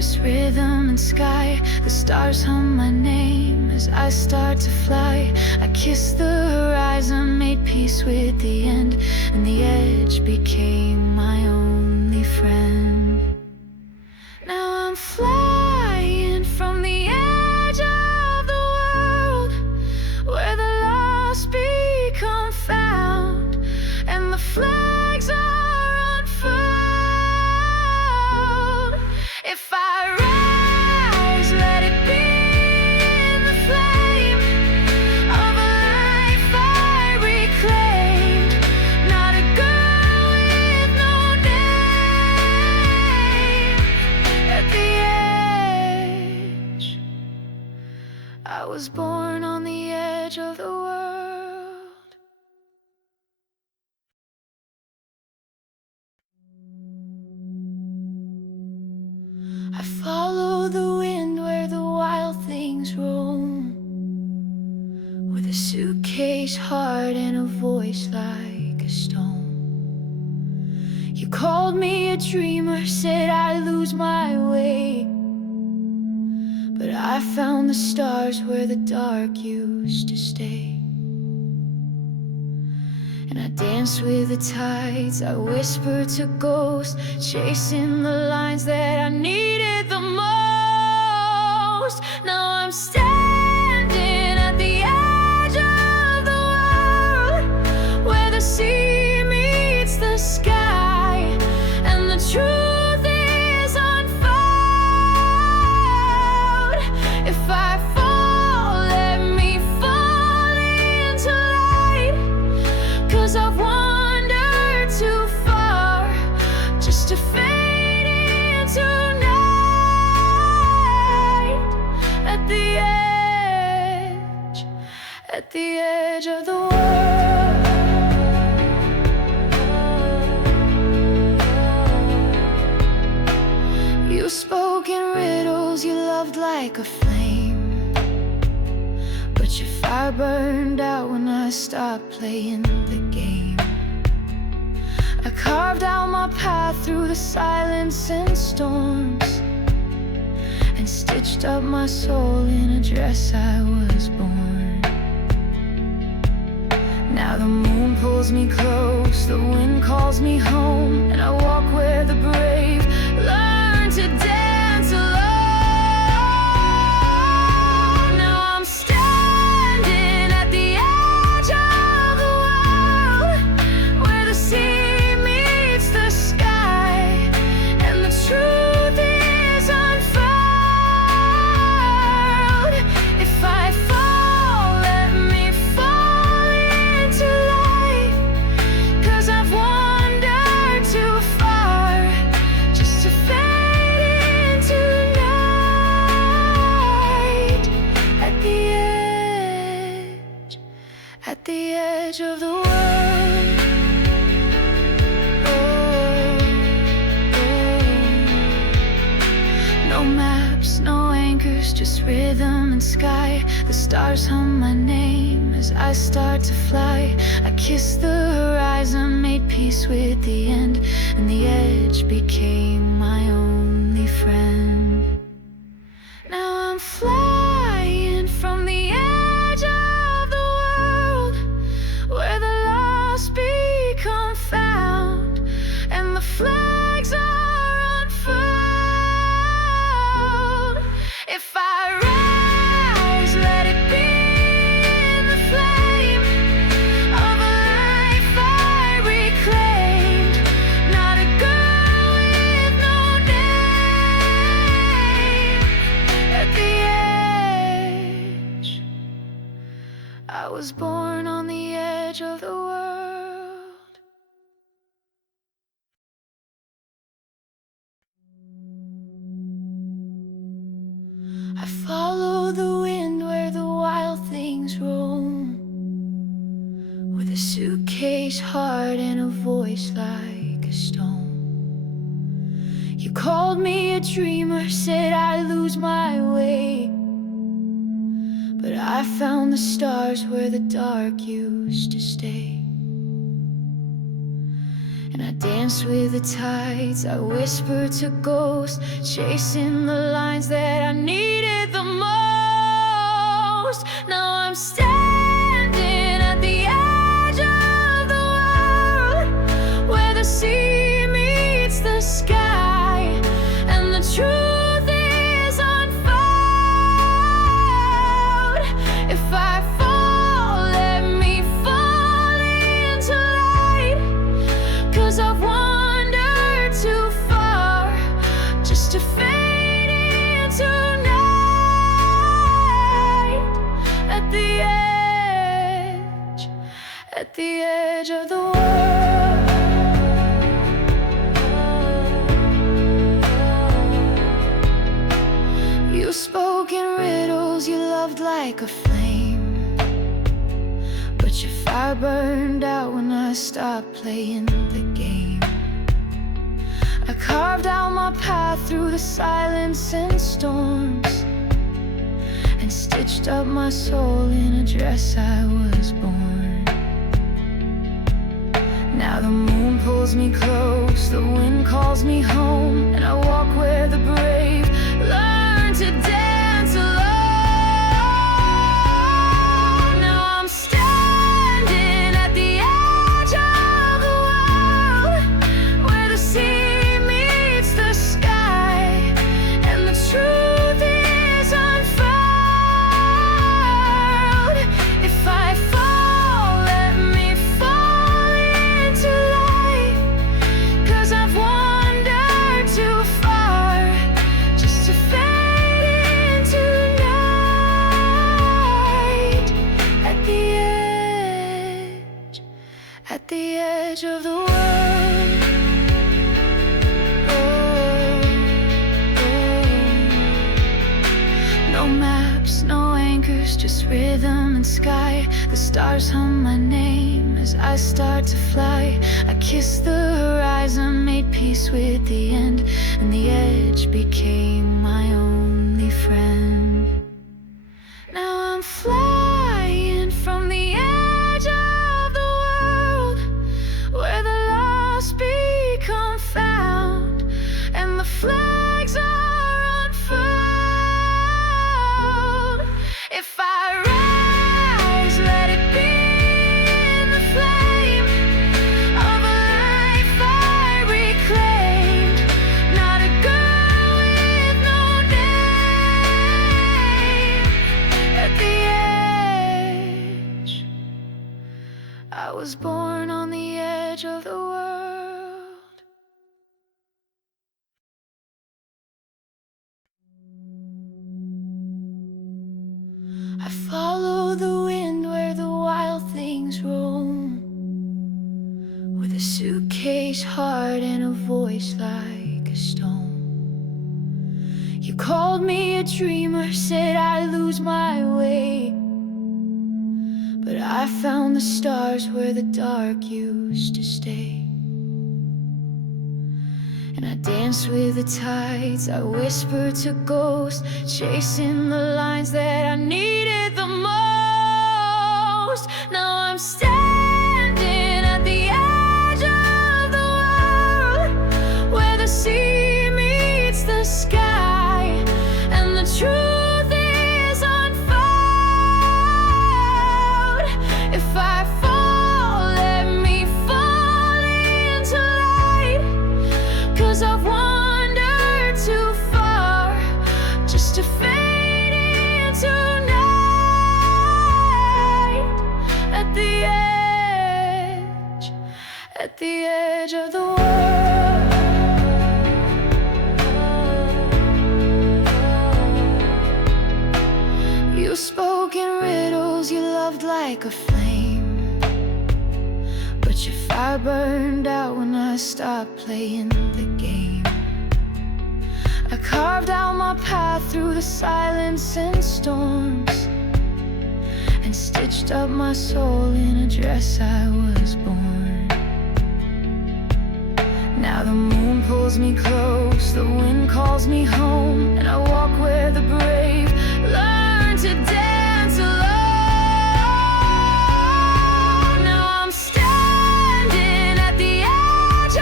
just rhythm and sky. The stars hum my name as I start to fly. I kissed the horizon, made peace with the end, and the edge became my only friend. Now I'm flying from the edge of the world, where the lost become found, and the flags are unfurled. If I rise, let it be in the flame of a life I reclaimed. Not a girl with no name. At the edge, I was born on the edge of the world. I follow the wind where the wild things roam, with a suitcase heart and a voice like a stone. You called me a dreamer, said I lose my way, but I found the stars where the dark used to stay. And I danced with the tides, I whispered to ghosts, chasing the lines that I needed the most. Now I'm standing at the edge of the world, where the sea meets the sky, and the truth is unfold. If I fall, let me fall into light, 'cause I've wandered too far just to fade into night. At the edge of the world. You spoke in riddles, you loved like a flame, but your fire burned out when I stopped playing the game. I carved out my path through the silence and storms, and stitched up my soul in a dress I was born. Now the moon pulls me close, the wind calls me home, and I walk where the brave learn to dance alone. Now I'm standing at the edge of the world, where the sea meets the sky, and the truth is unfurled. If I fall, let me fall into light, 'cause I've wandered too far just to fade into night. At the edge of the world. No maps, no anchors, just rhythm and sky. The stars hum my name as I start to fly. I kissed the horizon, made peace with the end, and the edge became my only friend. Now I'm flying from the edge of the world, where the lost become found, and the flags are unfurled. If I rise, let it be in the flame of a life I reclaimed. Not a girl with no name. At the edge, I was born on the edge of the world. I follow the wind where the wild things roam, with a suitcase heart and a voice like a stone. You called me a dreamer, said I lose my way, but I found the stars where the dark used to stay. And I dance with the tides, I whisper to ghosts, chasing the lines that I needed the most. Now I'm standing at the edge of the world, where the sea meets the sky, and the truth is unfold. If I fall, let me fall into light, 'cause I've wandered too far just to fade into night. At the edge of the world. You spoke in riddles, you loved like a flame, but your fire burned out when I stopped playing the game. I carved out my path through the silence and storms, and stitched up my soul in a dress I was born. Now the moon pulls me close, the wind calls me home, and I walk where the brave learn to dance alone. Now I'm standing at the edge of the world, where the sea meets the sky, and the truth is unfold. If I fall, let me fall into light, 'cause I've wandered too far just to fade into night. At the edge of the world. No maps, no anchors, just rhythm and sky. The stars hum my name as I start to fly. I kissed the horizon, made peace with the end, and the edge became my only friend. Now I'm flying from the edge of the world, where the lost become found, and the flags are unfurled. If I rise, let it be in the flame of a life I reclaimed, not a girl with no name. At the edge, I was born on the edge of the world. I follow the wind where the wild things roam, with a suitcase heart and a voice like a stone. You called me a dreamer, said I'd lose my way, but I found the stars where the dark used to stay. And I dance with the tides, I whisper to ghosts, chasing the lines that I needed the most. Now I'm standing at the edge of the world, where the sea meets the sky, and the truth is unfold. If I fall, let me fall into light, 'cause I've wandered too far just to fade into night. At the edge of the world. You spoke in riddles, you loved like a flame, but your fire burned out when I stopped playing the game. I carved out my path through the silence and storms, and stitched up my soul in a dress I was born. Now the moon pulls me close, the wind calls me home, and I walk where the brave learn to dance alone. Now I'm standing at the edge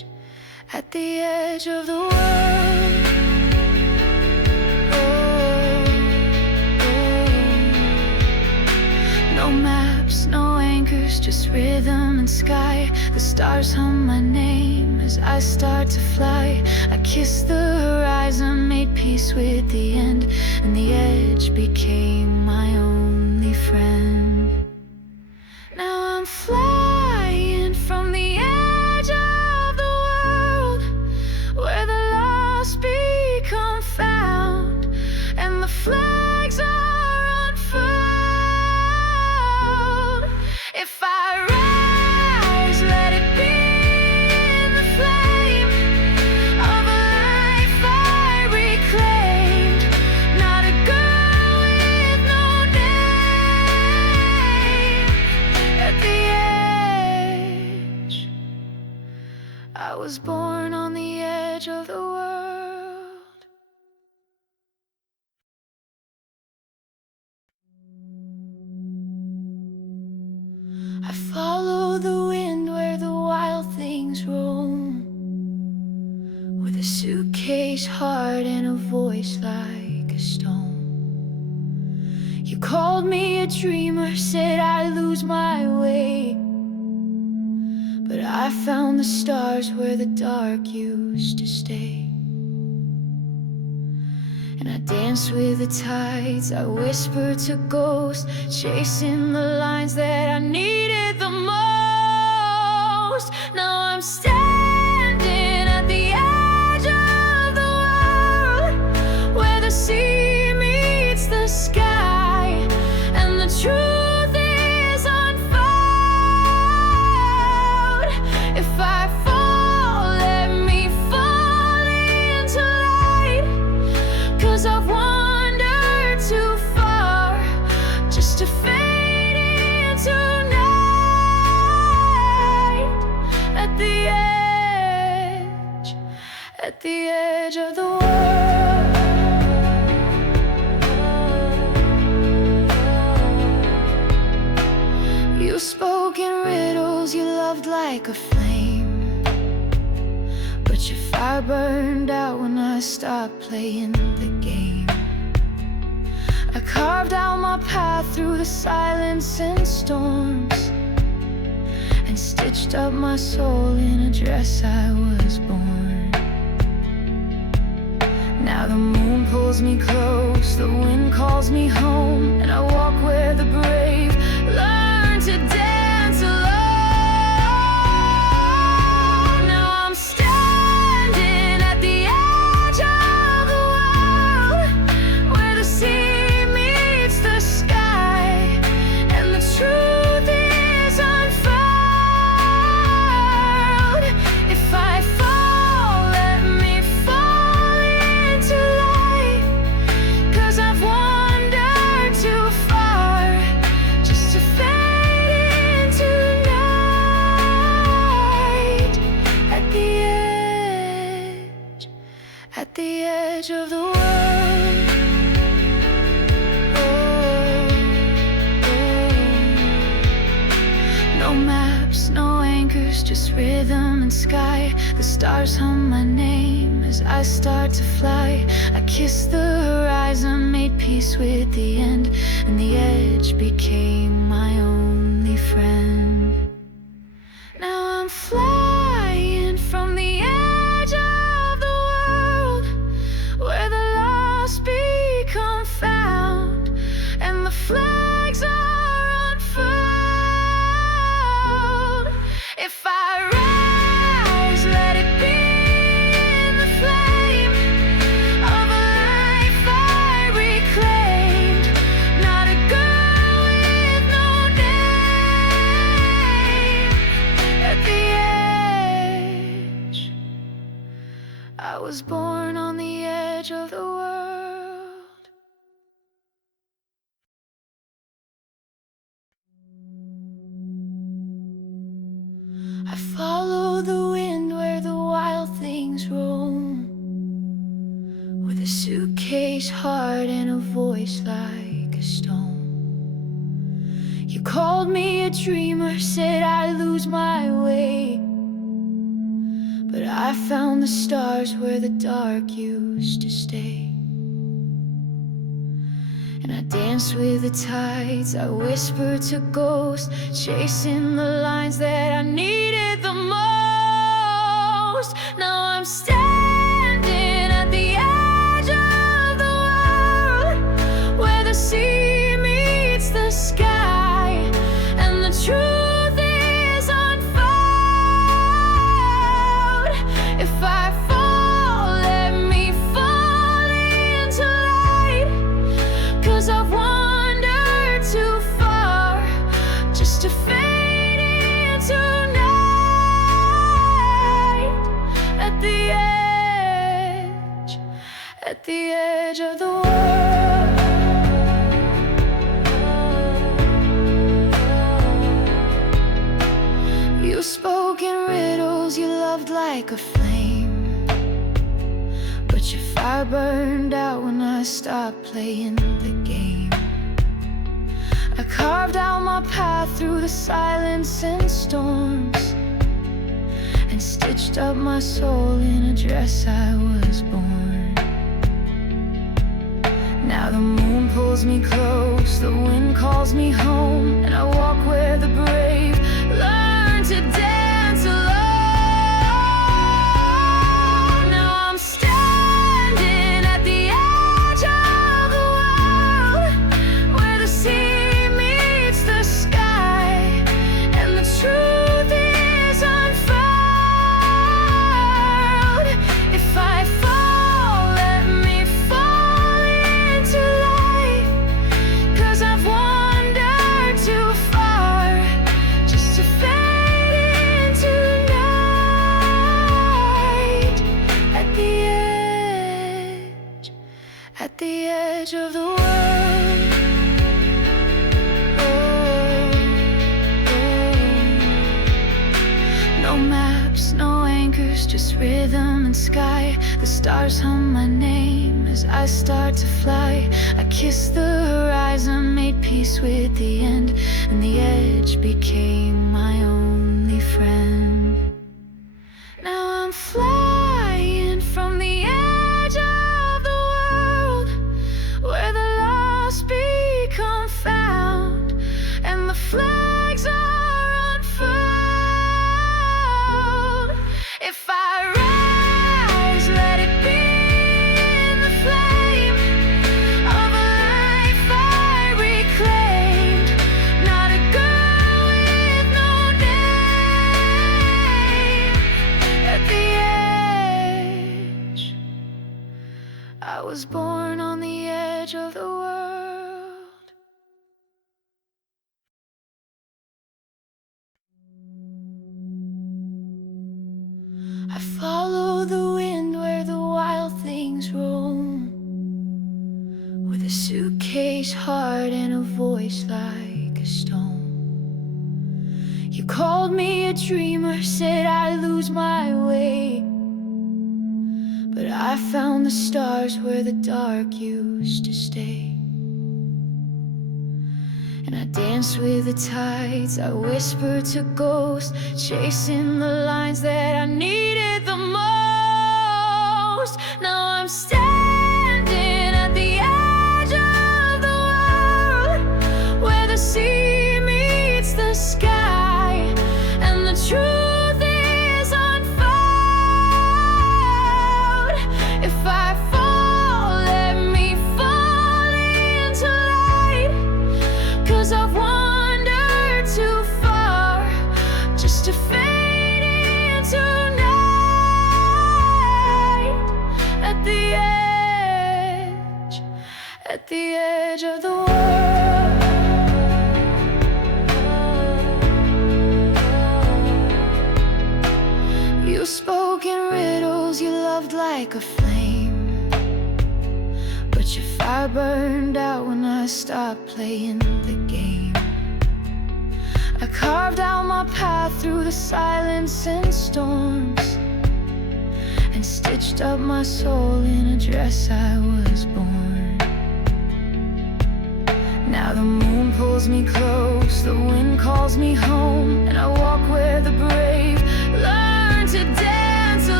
at the edge of the world. No maps, no anchors, just rhythm and sky. The stars hum my name as I start to fly. I kissed the horizon, made peace with the end, and the edge became my only friend. Now I'm flying from the edge of the world, where the lost become found, and the flags are unfurled. If I rise, let it be in the flame of a life I reclaimed. Not a girl with no name. At the edge, I was born on the edge of the world. I follow the wind where the wild things roam, with a suitcase heart and a voice like a stone. You called me a dreamer, said I lose my way, but I found the stars where the dark used to stay. And I danced with the tides, I whispered to ghosts, chasing the lines that I needed the most. Now I'm standing at the edge of the world, where the sea meets the sky, and the truth is unfold. If I fall, let me fall into light, 'cause I've wandered too far just to fade into night. At the edge of the world. You spoke in riddles, you loved like a flame, but your fire burned out when I stopped playing the game. I carved out my path through the silence and storms, and stitched up my soul in a dress I was born. Now the moon pulls me close, the wind calls me home, and I walk where the brave learn to dance alone. Now I'm standing at the edge of the world, where the sea meets the sky, and the truth is unfurled. If I fall, let me fall into light, 'cause I've wandered too far just to fade into night. At the edge of the world. No maps, no anchors, just rhythm and sky. The stars hum my name as I start to fly. I kissed the horizon, made peace with the end, and the edge became my only friend. Now I'm flying from the edge of the world, where the lost become found, and the flags are unfurled. If I rise, let it be in the flame of a life I reclaimed. Not a girl with no name. At the edge, I was born on the edge of the world. I follow the wind where the wild things roam, with a suitcase heart and a voice like a stone. You called me a dreamer, said I lose my way, but I found the stars where the dark used to stay. And I danced with the tides, I whispered to ghosts, chasing the lines that I needed the most. Now I'm standing at the edge of the world, where the sea meets the sky, and the truth is unfold. If I fall, let me fall into light, 'cause I've wandered too far just to fade into night. At the edge of the world. You spoke in riddles, you loved like a flame, but your fire burned out when I stopped playing the game. I carved out my path through the silence and storms, and stitched up my soul in a dress I was born. Now the moon pulls me close, the wind calls me home, and I walk where the brave learn to dance alone. Now I'm standing at the edge of the world, where the sea meets the sky, and the truth is unfold. If I fall, let me fall into light, 'cause I've wandered too far just to fade into night. At the edge of the world. No maps, no anchors, just rhythm and sky. The stars hum my name as I start to fly. I kissed the horizon, made peace with the end, and the edge became my only friend. Now I'm flying from the edge of the world, where the lost become found, and the flags are unfurled. If I rise, let it be in the flame of a life I reclaimed, not a girl with no name. At the edge, I was born on the edge of the world. I follow the wind where the wild things roam, with a suitcase heart and a voice like a stone. You called me a dreamer, said I'd lose my way, but I found the stars where the dark used to stay. And I danced with the tides, I whispered to ghosts, chasing the lines that I needed the most. Now I'm standing at the edge of the world, where the sea meets the sky, and the truth is unfold. If I fall, let me fall into light, 'cause I've wandered too far just to fade into night. At the edge of the world. You spoke in riddles, you loved like a flame, but your fire burned out when I stopped playing the game. I carved out my path through the silence and storms, and stitched up my soul in a dress I was born. Now the moon pulls me close, the wind calls me home, and I walk where the brave learn to dance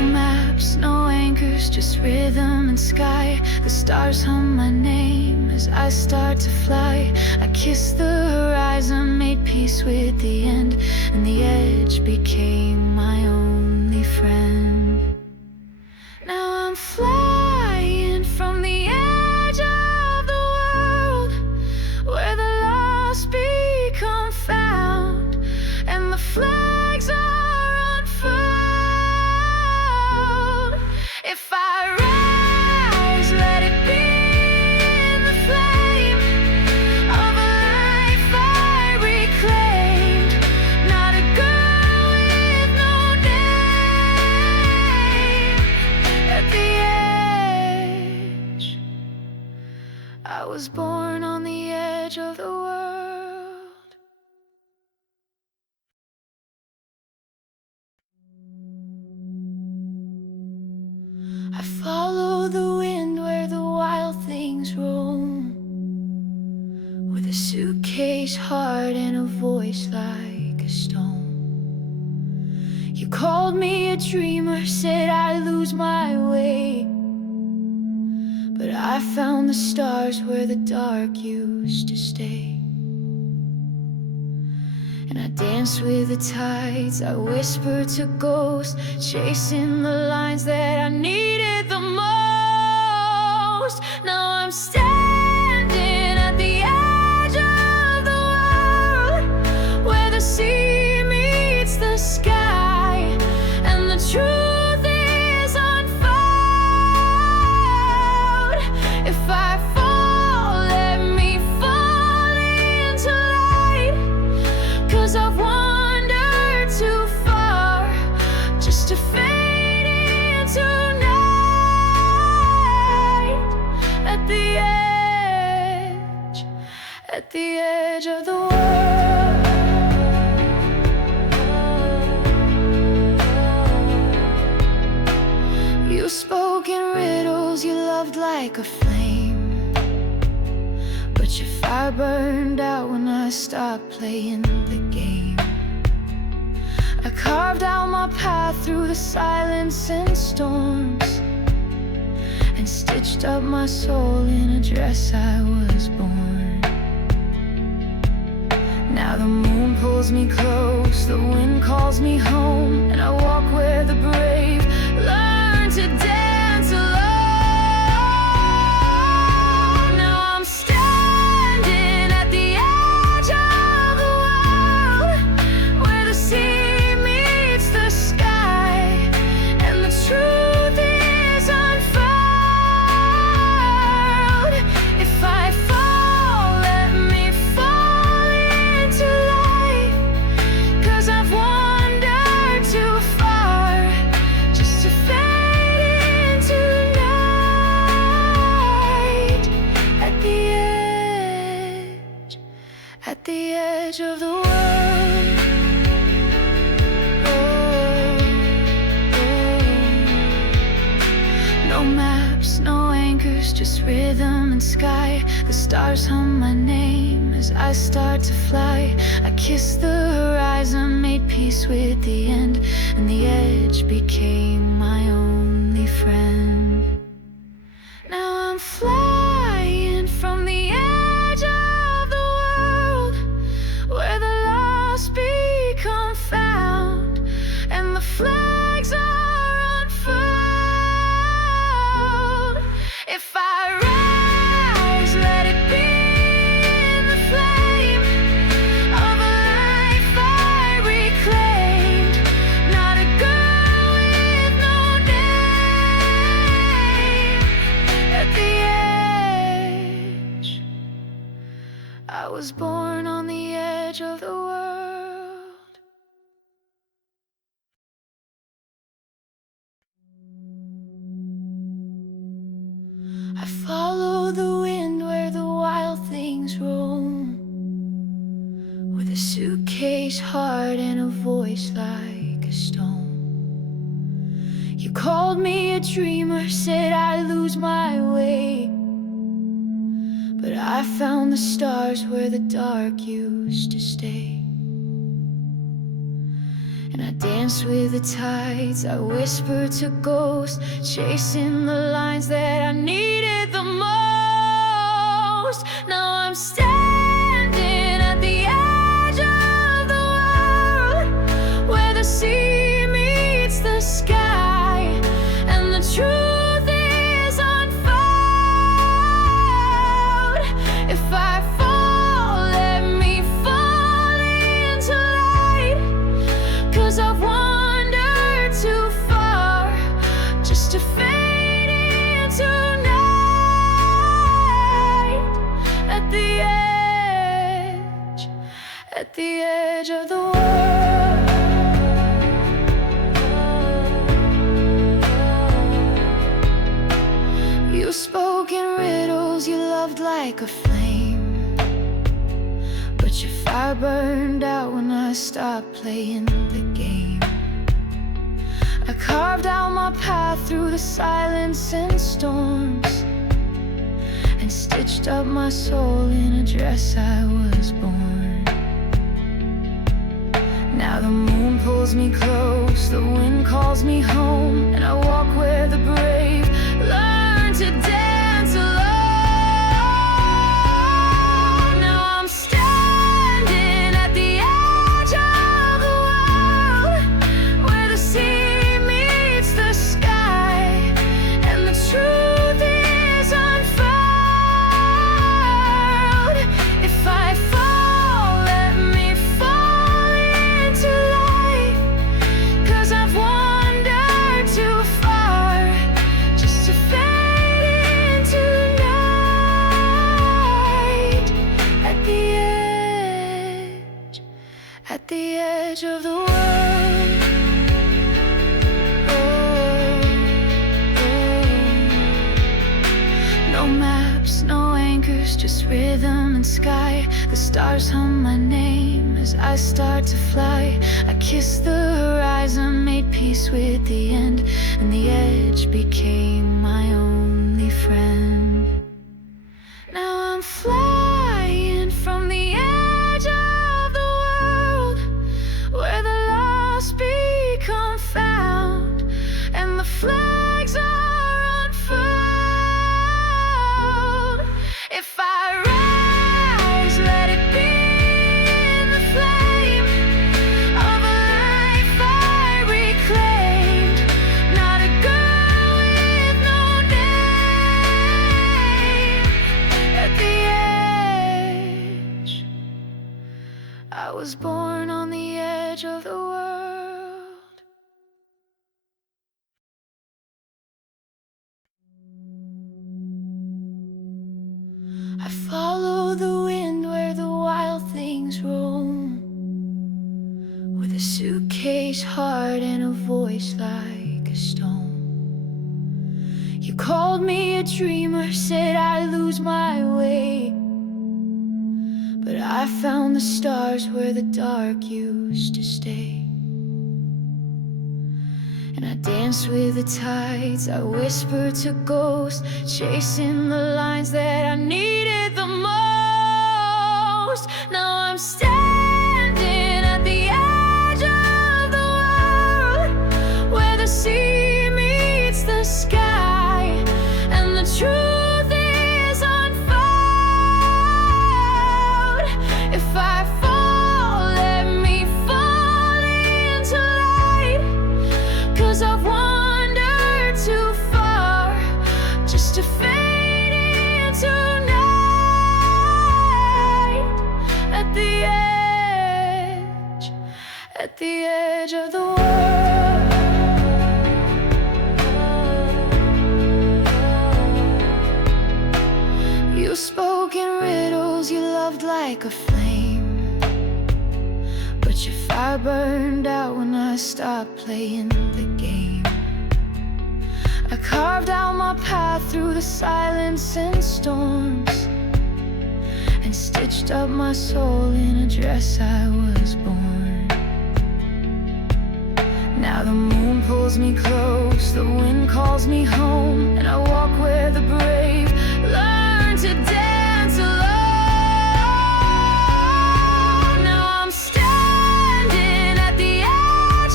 maps, no anchors, just rhythm and sky. The stars hum my name as I start to fly. I kissed the horizon, made peace with the end, and the edge became my only friend. Now I'm flying from the edge of the world, where the lost become found, and the flags are unfurled. If I rise, let it be in the flame of a life I reclaimed. Not a girl with no name. At the edge, I was born on the edge of the world. I follow the wind where the wild things roam, with a suitcase heart and a voice like a stone. You called me a dreamer, said I lose my way, but I found the stars where the dark used to stay. And I danced with the tides, I whispered to ghosts, chasing the lines that I needed the most. Now I'm standing at the edge of the world, where the sea meets the sky, and the truth is unfold. If I fall, let me fall into light, 'cause I've wandered too far just to fade into night. At the edge of the world. You spoke in riddles, you loved like a flame, but your fire burned out when I stopped playing the game. I carved out my path through the silence and storms, and stitched up my soul in a dress I was born. Now the moon pulls me close, the wind calls me home, and I walk where the brave learn to dance alone. Now I'm standing at the edge of the world, where the sea meets the sky, and the truth is unfurled. If I fall, let me fall into light, 'cause I've wandered too far just to fade into night. At the edge of the world. No maps, no anchors, just rhythm and sky. The stars hum my name as I start to fly. I kissed the horizon, made peace with the end, and the edge became my only friend. Now I'm flying from the edge of the world, where the lost become found, and the flags are unfurled. If I rise, let it be in the flame of a life I reclaimed. Not a girl with no name. At the edge, I was born on the edge of the world. I follow the wind where the wild things roam, with a suitcase heart and a voice like a stone. You called me a dreamer, said I lose my way, but I found the stars where the dark used to stay. And I dance with the tides, I whisper to ghosts, chasing the lines that I needed the most. Now I'm standing at the edge of the world, where the sea meets the sky, and the truth is unfold. If I fall, let me fall into light, 'cause I've wandered too far just to fade into night. At the edge of the world. You spoke in riddles, you loved like a flame, but your fire burned out when I stopped playing the game. I carved out my path through the silence and storms, and stitched up my soul in a dress I was born. Now the moon pulls me close, the wind calls me home, and I walk where the brave learn to dance alone. Now I'm standing at the edge of the world, where the sea meets the sky, and the truth is unfold. If I fall, let me fall into light, 'cause I've wandered too far just to fade into night. At the edge of the world. No maps, no anchors, just rhythm and sky. The stars hum my name as I start to fly. I kissed the horizon, made peace with the end, and the edge became my only friend. Now I'm flying from the edge of the world, where the lost become found, and the flags are unfurled. If I rise, let it be in the flame of a life I reclaimed, not a girl with no name. At the edge, I was born on the edge of the world. I follow the wind where the wild things roam, with a suitcase heart and a voice like a stone. You called me a dreamer, said I'd lose my way, but I found the stars where the dark used to stay. And I dance with the tides, I whisper to ghosts, chasing the lines that I needed the most. Now I'm standing at the edge of the world, where the sea meets the sky, and the truth is unfold. If I fall, let me fall into light, 'cause I've wandered too far just to fade into night. At the edge of the world. You spoke in riddles, you loved like a flame, but your fire burned out when I stopped playing the game. I carved out my path through the silence and storms, and stitched up my soul in a dress I was born. Now the moon pulls me close, the wind calls me home, and I walk where the brave learn to dance alone. Now I'm standing at the edge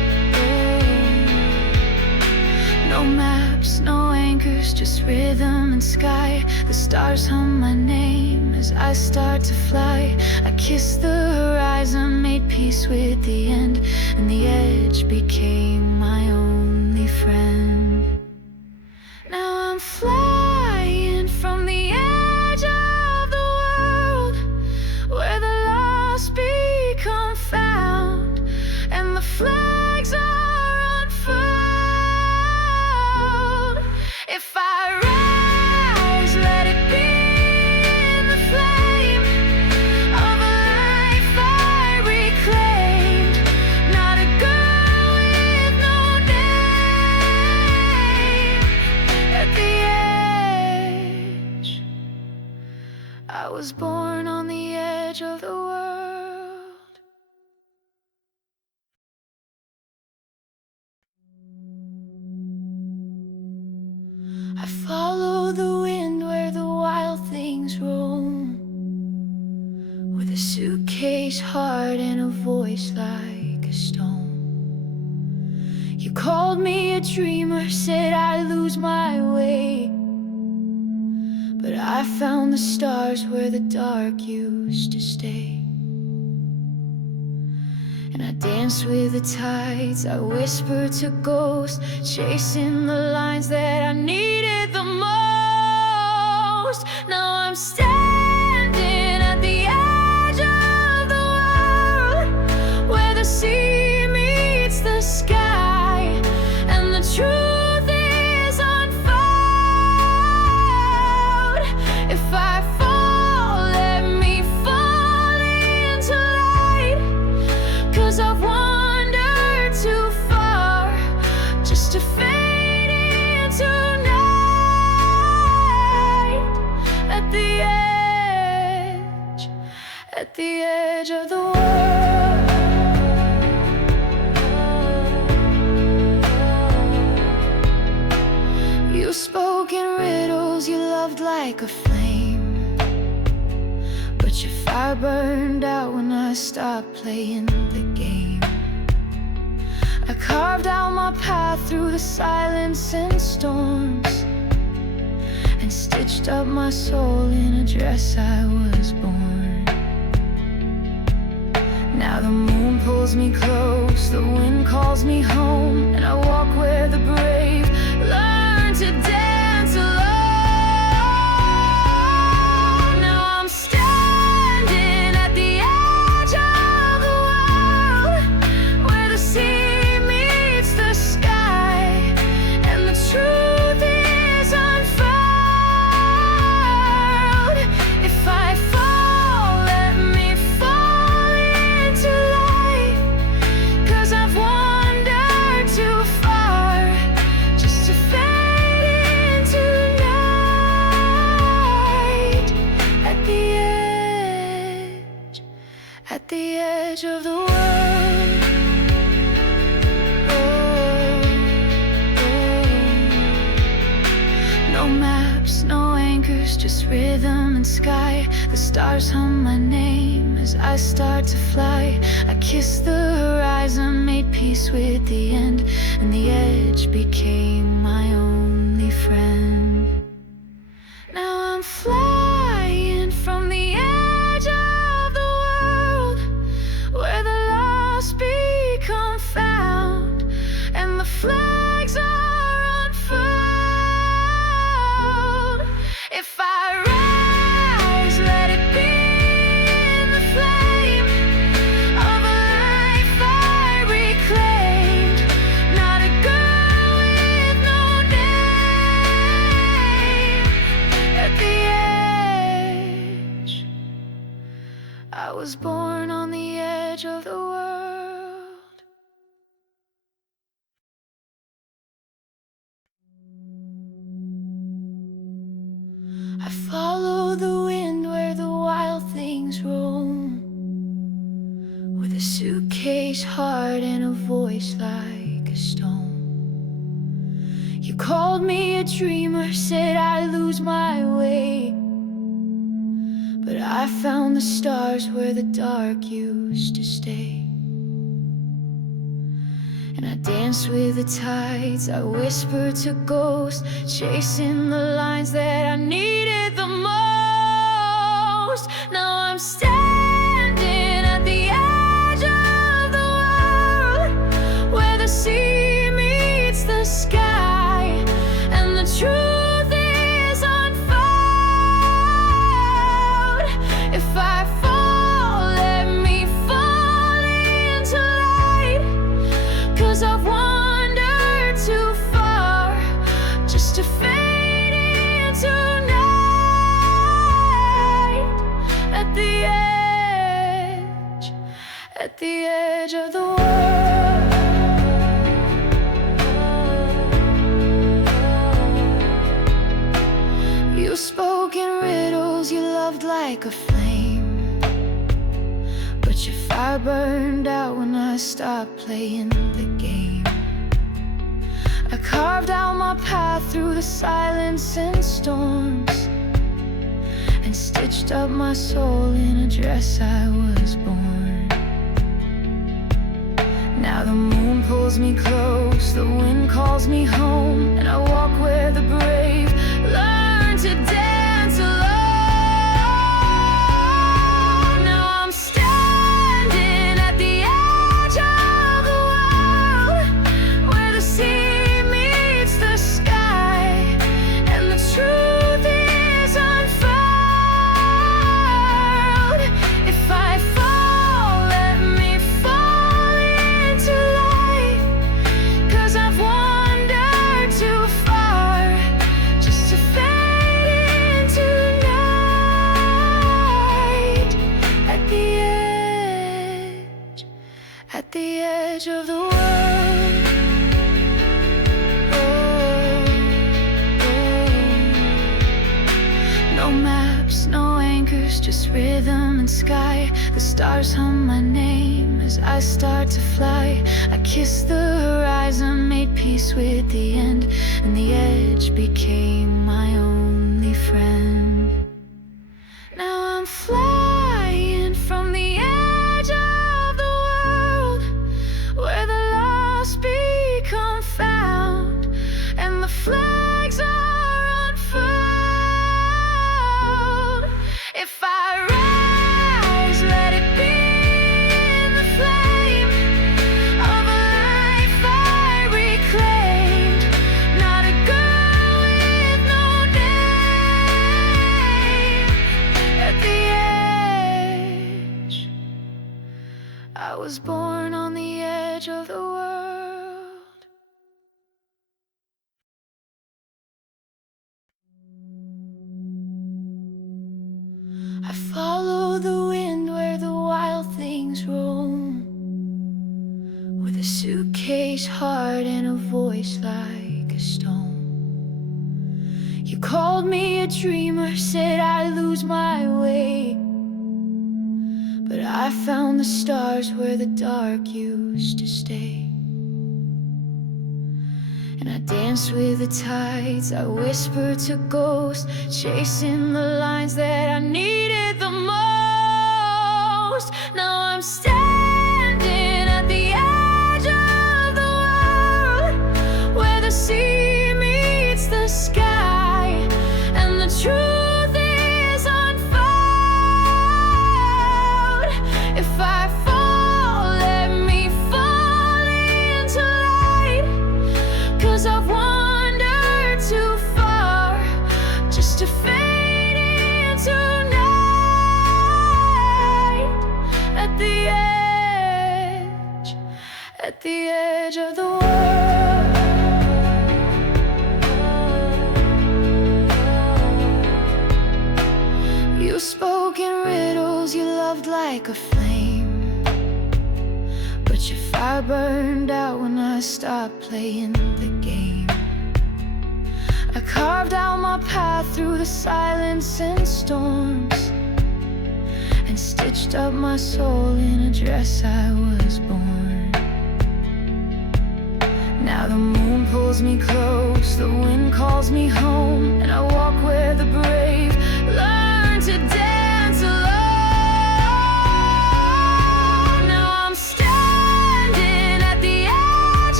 just rhythm and sky. The stars hum my name as I start to fly. I kissed the horizon, made peace with the end, and the edge became my only friend. Now I'm flying from the edge of the world, where the lost become found, and the flags are unfurled. If I rise, let it be in the flame of a life I reclaimed. Not a girl with no name. At the edge, I was born on the edge of the world. I follow the wind where the wild things roam, with a suitcase heart and a voice like a stone. You called me a dreamer, said I lose my way, but I found the stars where the dark used to stay. And I danced with the tides, I whispered to ghosts, chasing the lines that I needed the most. Now I'm standing at the edge of the world, where the sea meets the sky, and the truth is unfold. If I fall, let me fall into light, 'cause I've wandered too far just to fade into night. At the edge of the world. You spoke in riddles, you loved like a flame, but your fire burned out when I stopped playing the game. I carved out my path through the silence and storms, and stitched up my soul in a dress I was born. Now the moon pulls me close, the wind calls me home, and I walk where the brave learn to dance alone. Now I'm standing at the edge of the world, where the sea meets the sky, and the truth is unfurled. If I fall, let me fall into light, 'cause I've wandered too far just to fade into night. At the edge of the world. No maps, no anchors, just rhythm and sky. The stars hum my name as I start to fly. I kissed the horizon, made peace with the end, and the edge became my only friend. Now I'm flying from the edge of the world, where the lost become found, and the flags are unfurled. If I rise, let it be in the flame of a life I reclaimed. Not a girl with no name. At the edge, I was born on the edge of the world. I follow the wind where the wild things roam, with a suitcase heart and a voice like a stone. You called me a dreamer, said I lose my way, but I found the stars where the dark used to stay. And I dance with the tides, I whisper to ghosts, chasing the lines that I needed the most. Now I'm standing at the edge of the world, where the sea meets the sky, and the truth is unfold. If I fall, let me fall into light, 'cause I've wandered too far just to fade into night. At the edge of the world. You spoke in riddles, you loved like a flame, but your fire burned out when I stopped playing the game. I carved out my path through the silence and storms, and stitched up my soul in a dress I was born. Now the moon pulls me close, the wind calls me home, and I walk where the brave learn to dance alone. Now I'm standing at the edge of the world, where the sea meets the sky, and the truth is unfold. If I fall, let me fall into light, 'cause I've wandered too far just to fade into night. At the edge of the world. No maps, no anchors, just rhythm and sky. The stars hum my name as I start to fly. I kissed the horizon, made peace with the end, and the edge became my only friend. Now I'm flying from the edge of the world, where the lost become found, and the flags are unfurled. If I rise, let it be in the flame of a life I reclaimed, not a girl with no name. At the edge, I was born on the edge of the world. I follow the wind where the wild things roam, with a suitcase heart and a voice like a stone. You called me a dreamer, said I'd lose my way, but I found the stars where the dark used to stay. And I dance with the tides, I whisper to ghosts, chasing the lines that I needed the most. Now I'm standing at the edge of the world, where the sea meets the sky, and the truth is unfold. If I fall, let me fall into light, 'cause I've wandered too far just to fade into night. At the edge of the world. You spoke in riddles, you loved like a flame, but your fire burned out when I stopped playing the game. I carved out my path through the silence and storms, and stitched up my soul in a dress I was born. Now the moon pulls me close, the wind calls me home, and I walk where the brave learn to dance alone. Now I'm standing at the edge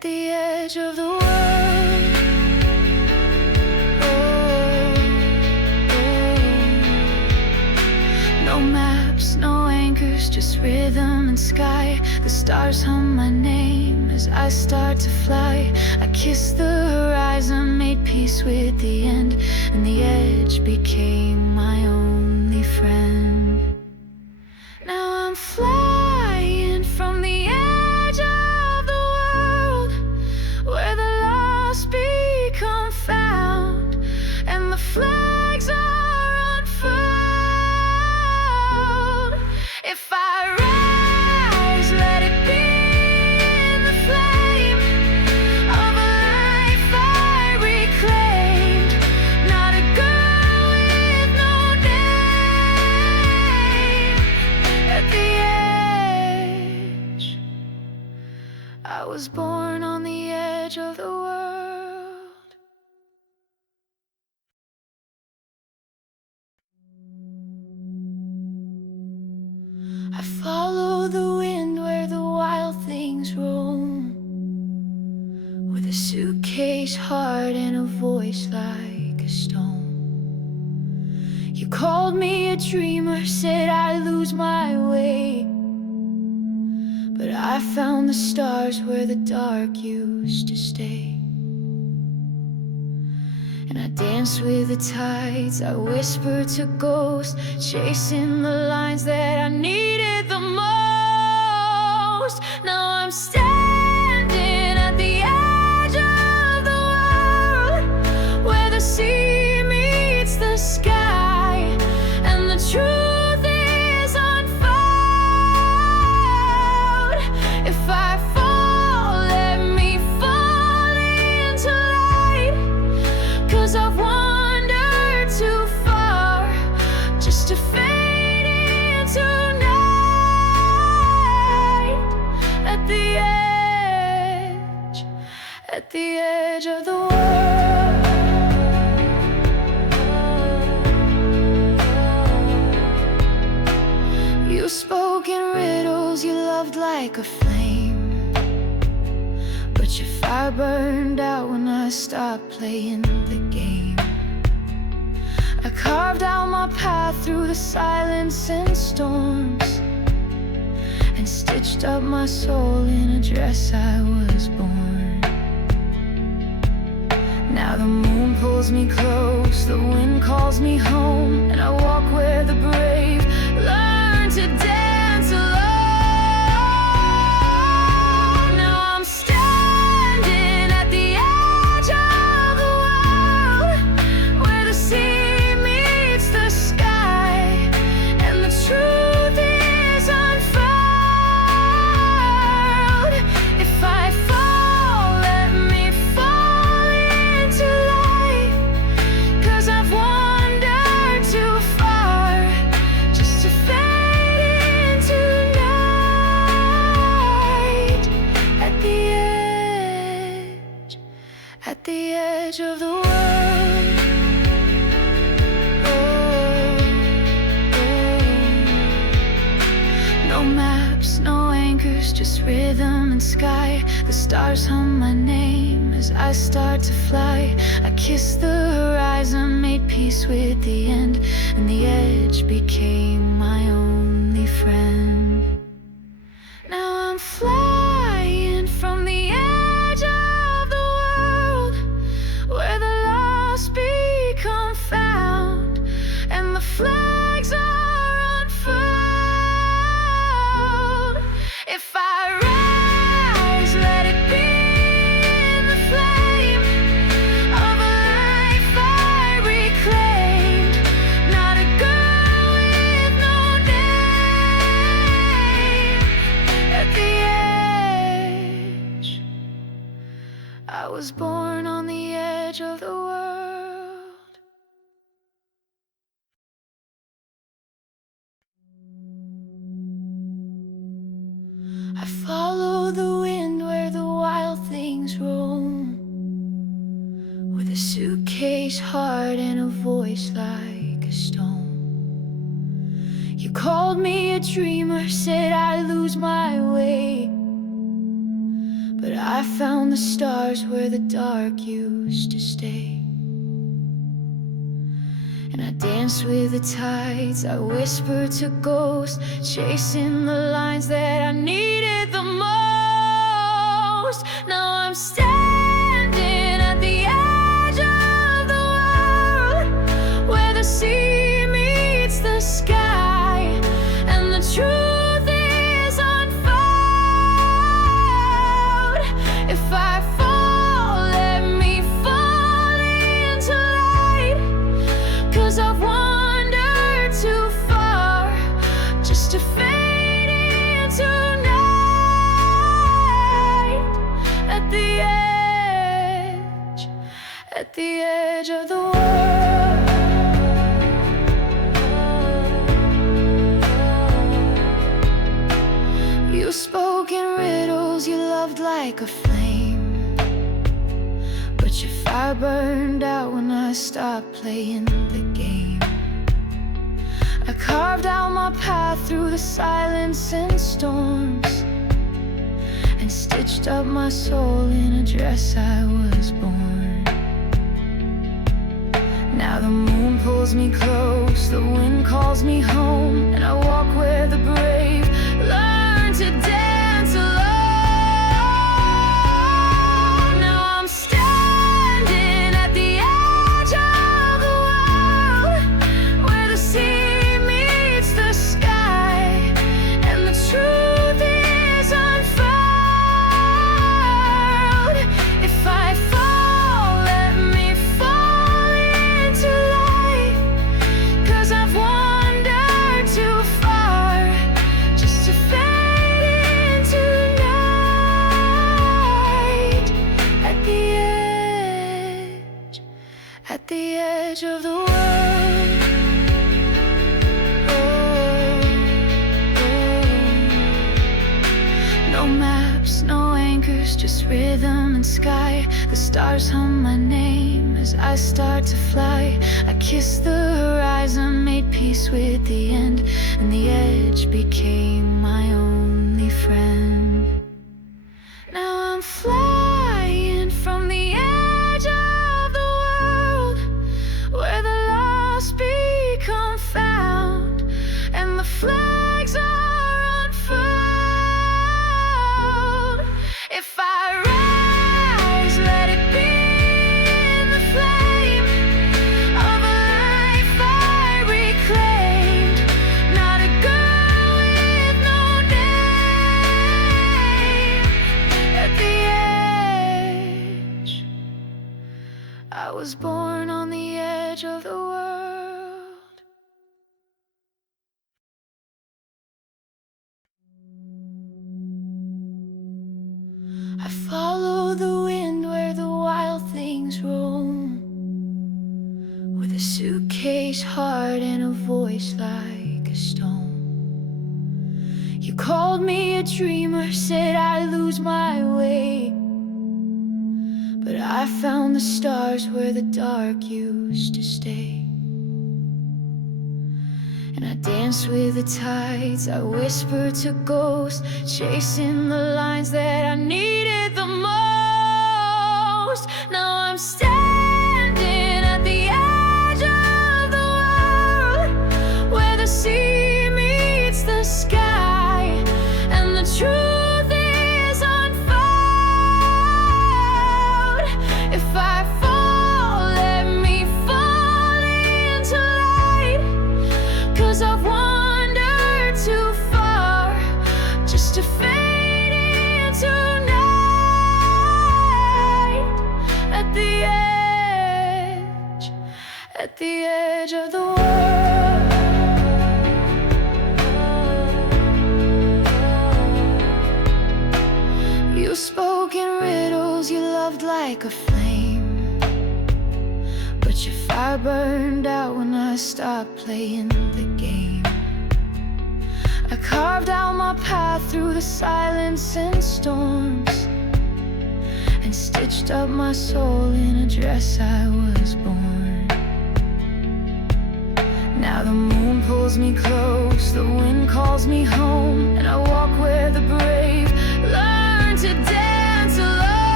at the edge of the world. Oh, oh. No maps, no anchors, just rhythm and sky. The stars hum my name as I start to fly. I kissed the horizon, made peace with the end, and the edge became my only friend. Now I'm flying from the edge of the world, where the lost become found, and the flags are unfurled. If I rise, let it be in the flame of a life I reclaimed. Not a girl with no name. At the edge, I was born on the edge of the world. I follow the wind where the wild things roam, with a suitcase heart and a voice like a stone. You called me a dreamer, said I lose my way, but I found the stars where the dark used to stay. And I danced with the tides, I whispered to ghosts, chasing the lines that I needed the most. Now I'm standing at the edge of the world, where the sea meets the sky, and the truth is unfold. If I fall, let me fall into light, 'cause I've wandered too far just to fade into night. At the edge of the world. You spoke in riddles, you loved like a flame, but your fire burned out when I stopped playing the game. I carved out my path through the silence and storms, and stitched up my soul in a dress I was born. Now the moon pulls me close, the wind calls me home, and I walk where the brave learn to dance alone. Now I'm standing at the edge of the world, where the sea meets the sky, and the truth is unfurled. If I fall, let me fall into life, 'cause I've wandered too far just to fade into night. At the edge of the world. Oh, oh. No maps, no anchors, just rhythm and sky. The stars hum my name as I start to fly. I kissed the horizon, made peace with the end, and the edge became my only friend. Now I'm flying from the edge of the world, where the lost become found, and the flags are unfurled. If I rise, let it be in the flame of a life I reclaimed. Not a girl with no name. At the edge, I was born on the edge of the world. I follow the wind where the wild things roam, with a suitcase heart and a voice like a stone. You called me a dreamer, said I lose my way, but I I found the stars where the dark used to stay. And I danced with the tides, I whispered to ghosts, chasing the lines that I needed the most. Now I'm standing at the edge of the world, where the sea meets the sky, and the truth is unfold. If I fall, let me fall into light, 'cause I've wandered too far just to fade into night. At the edge of the world. You spoke in riddles, you loved like a flame, but your fire burned out when I stopped playing the game. I carved out my path through the silence and storms, and stitched up my soul in a dress I was born. Now the moon pulls me close, the wind calls me home, and I walk where the brave learn to dance alone. Now I'm standing at the edge of the world, where the sea meets the sky, and the truth is unfold. If I fall, let me fall into light, 'cause I've wandered too far just to fade into night. At the edge of the world. No maps, no anchors, just rhythm and sky. The stars hum my name as I start to fly. I kissed the horizon, made peace with the end, and the edge became my only friend. Now I'm flying from the edge of the world, where the lost become found, and the flags are unfurled. If I rise, let it be in the flame of a life I reclaimed, not a girl with no name. At the edge, I was born on the edge of the world. I follow the wind where the wild things roam, with a suitcase heart and a voice like a stone. You called me a dreamer, said I'd lose my way, but I found the stars where the dark used to stay. And I danced with the tides, I whispered to ghosts, chasing the lines that I needed the most. Now I'm standing at the edge of the world, where the sea meets the sky, and the truth is unfold. If I fall, let me fall into light, 'cause I've wandered too far just to fade into night. At the edge of the world. You spoke in riddles, you loved like a flame, but your fire burned out when I stopped playing the game. I carved out my path through the silence and storms, and stitched up my soul in a dress I was born. Now the moon pulls me close, the wind calls me home, and I walk where the brave learn to dance alone.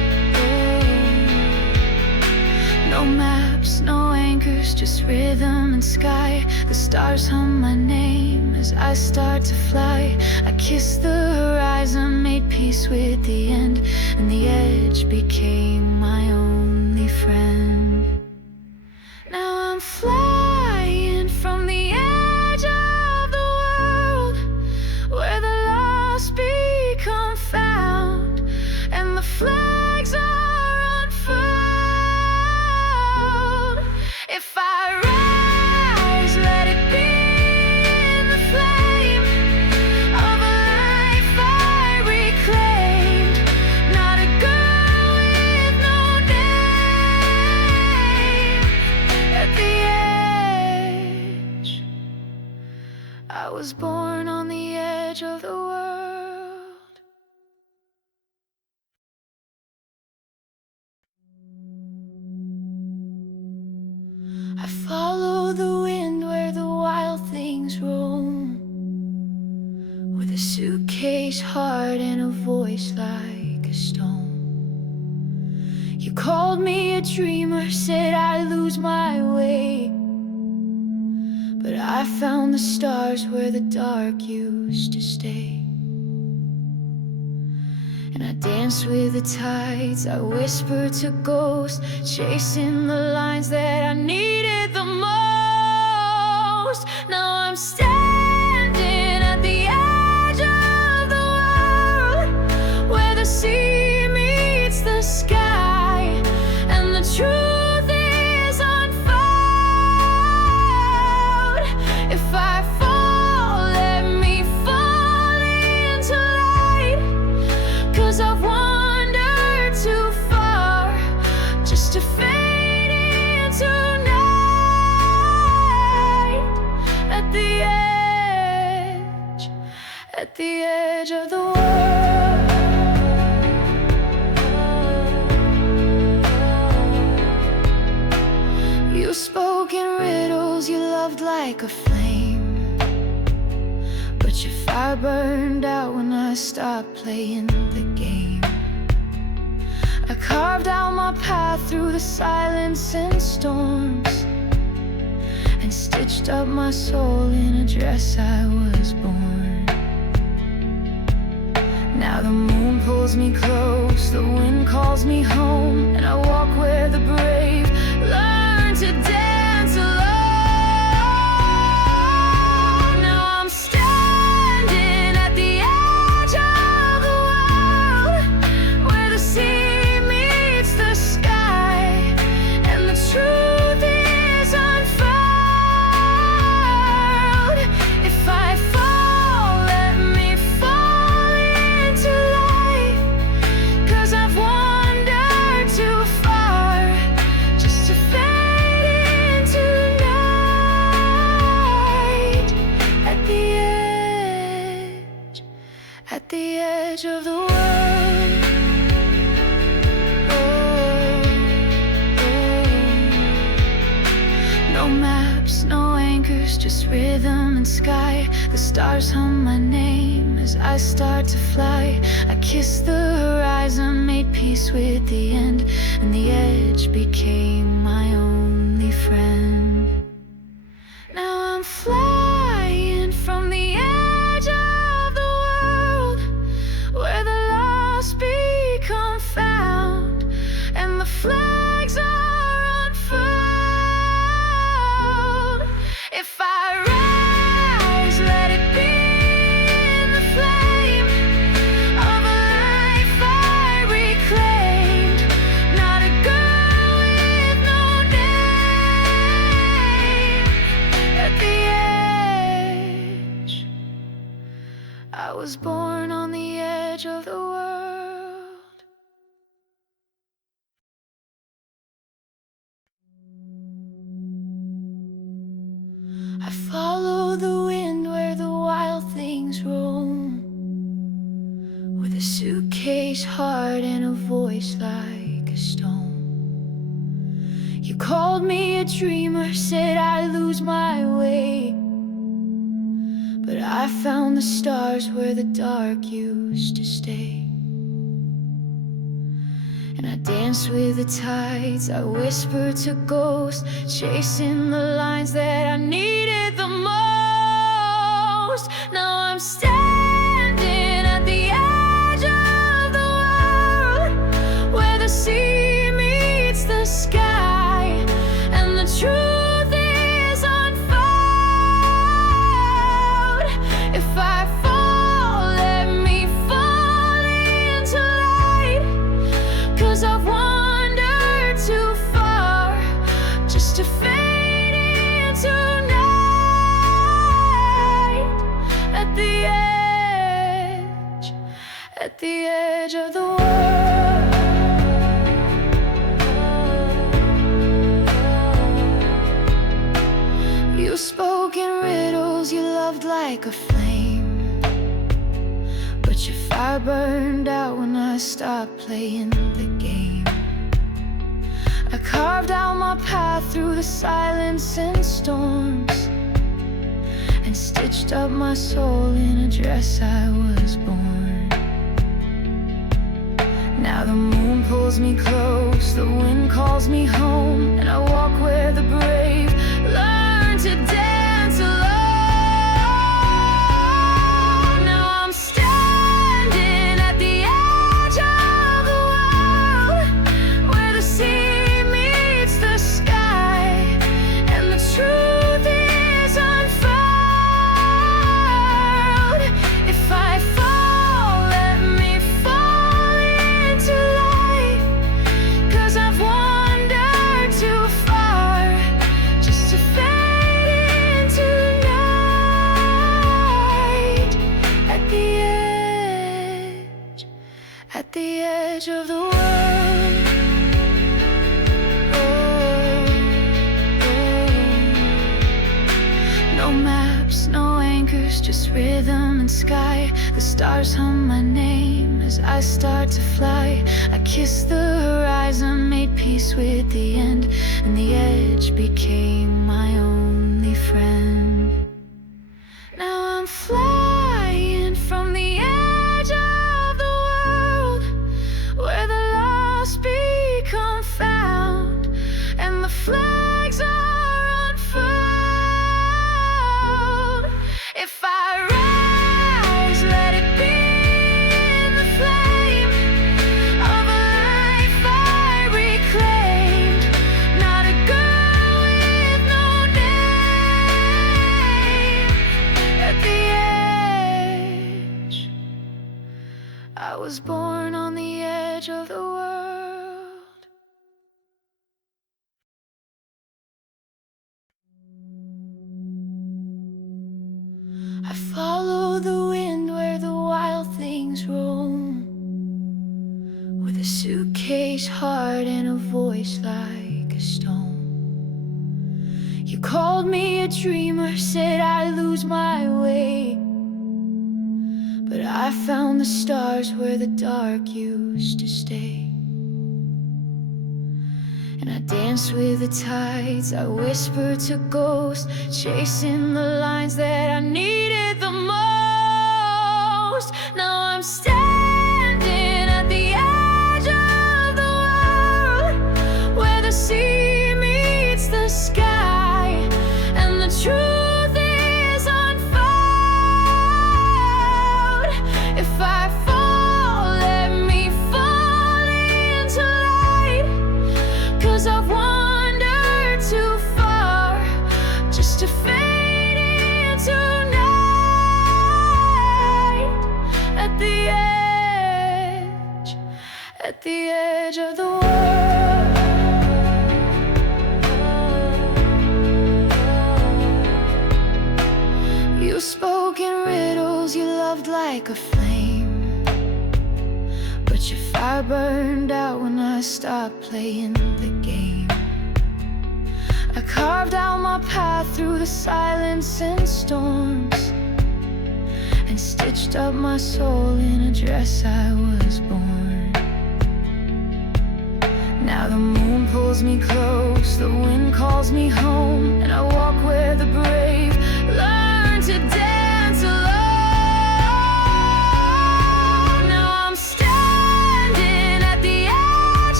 anchors, just rhythm and sky. The stars hum my name as I start to fly. I kissed the horizon, made peace with the end, and the edge became my only friend. Now I'm flying from the edge of the world, where the lost become found, and the flags are unfurled. If I rise, let it be in the flame of a life I reclaimed. Not a girl with no name. At the edge, I was born on the edge of the world. I follow the wind where the wild things roam, with a suitcase heart and a voice like a stone. You called me a dreamer, said I lose my way, but I found the stars where the dark used to stay. And I danced with the tides, I whispered to ghosts, chasing the lines that I needed the most. Now I'm standing at the edge of the world, where the sea meets the sky, and the truth is unfold. If I fall, let me fall into light, 'cause I've wandered too far just to fade into night. At the edge of the world. You spoke in riddles, you loved like a flame, but your fire burned out when I stopped playing the game. I carved out my path through the silence and storms, and stitched up my soul in a dress I was born. Now the moon pulls me close, the wind calls me home, and I walk where the brave learn to dance alone. Now I'm standing at the edge of the world, where the sea meets the sky, and the truth is unfurled. If I fall, let me fall into light, 'cause I've wandered too far just to fade into night. At the edge of the world. No maps, no anchors, just rhythm and sky. The stars hum my name as I start to fly. I kissed the horizon, made peace with the end, and the edge became my only friend. Now I'm flying from the edge of the world, where the lost become found, and the flags are unfurled. If I rise, let it be in the flame of a life I reclaimed. Not a girl with no name. At the edge, I was born on the edge of the world. I follow the wind where the wild things roam, with a suitcase heart and a voice like a stone. You called me a dreamer, said I lose my way, but I found the stars where the dark used to stay. And I dance with the tides, I whisper to ghosts, chasing the lines that I needed the most. Now I'm standing at the edge of the world, where the sea meets the sky, and the truth is unfold. If I fall, let me fall into light, 'cause I've wandered too far just to fade into night. At the edge of the world. You spoke in riddles, you loved like a flame, but your fire burned out when I stopped playing the game. I carved out my path through the silence and storms, and stitched up my soul in a dress I was born. Now the moon pulls me close, the wind calls me home, and I walk where the brave learn to dance alone. Now I'm standing at the edge of the world, where the sea meets the sky, and the truth is unfold. If I fall, let me fall into light, 'cause I've wandered too far just to fade into night. At the edge of the world. No maps, no anchors, just rhythm and sky. The stars hum my name as I start to fly. I kissed the horizon, made peace with the end, and the edge became my only friend. Now I'm flying from the edge of the world, where the lost become found, and the flags are unfurled. If I rise, let it be in the flame of a life I reclaimed, not a girl with no name. At the edge, I was born on the edge of the world. I follow the wind where the wild things roam, with a suitcase heart and a voice like a stone. You called me a dreamer, said I'd lose my way, but I found the stars where the dark used to stay. And I dance with the tides, I whisper to ghosts, chasing the lines that I needed the most. Now I'm standing at the edge of the world, where the sea meets the sky, and the truth is unfold. If I fall, let me fall into light, 'cause I've wandered too far just to fade into night. At the edge of the world. You spoke in riddles, you loved like a flame, but your fire burned out when I stopped playing the game. I carved out my path through the silence and storms, and stitched up my soul in a dress I was born. Now the moon pulls me close, the wind calls me home, and I walk where the brave learn to dance alone. Now I'm standing at the edge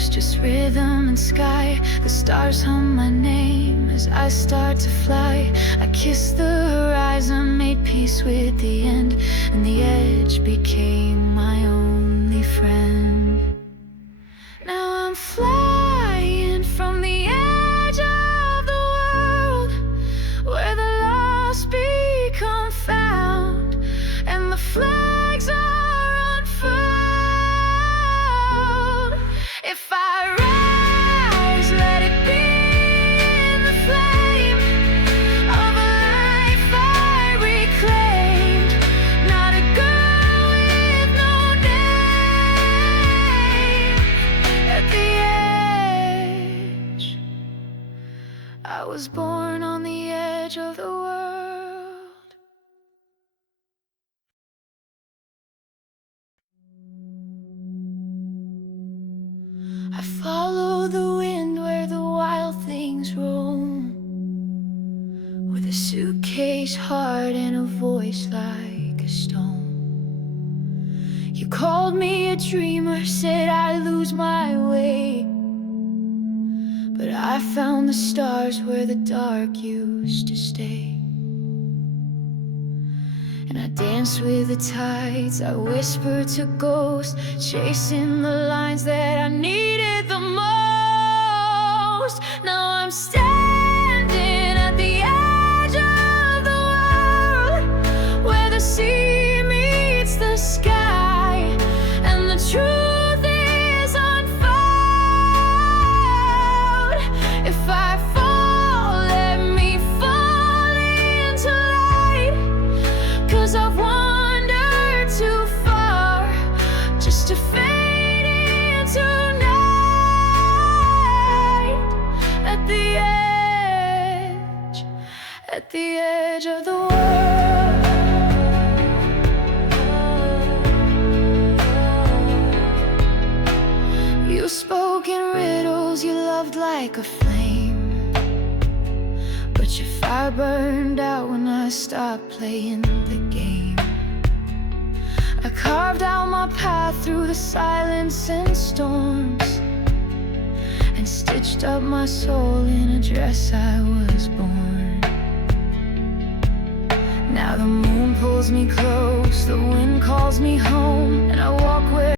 colors, just rhythm and sky. The stars hum my name as I start to fly. I kissed the horizon, made peace with the end, and the edge became my only friend. Now I'm flying from the edge of the world, where the lost become found, and the flags are unfurled. If I rise, let it be in the flame of a life I reclaimed. Not a girl with no name. At the edge, I was born on the edge of the world. I follow the wind where the wild things roam, with a suitcase heart and a voice like a stone. You called me a dreamer, said I lose my way, but I found the stars where the dark used to stay. And I danced with the tides, I whispered to ghosts, chasing the lines that I needed the most. Now I'm standing at the edge of the world, where the sea meets the sky, and the truth is unfold. If I fall, let me fall into light, 'cause I've wandered too far just to fade into night. At the edge of the world. You spoke in riddles, you loved like a flame, but your fire burned out when I stopped playing the game. I carved out my path through the silence and storms, and stitched up my soul in a dress I was born. Now the moon pulls me close, the wind calls me home, and I walk where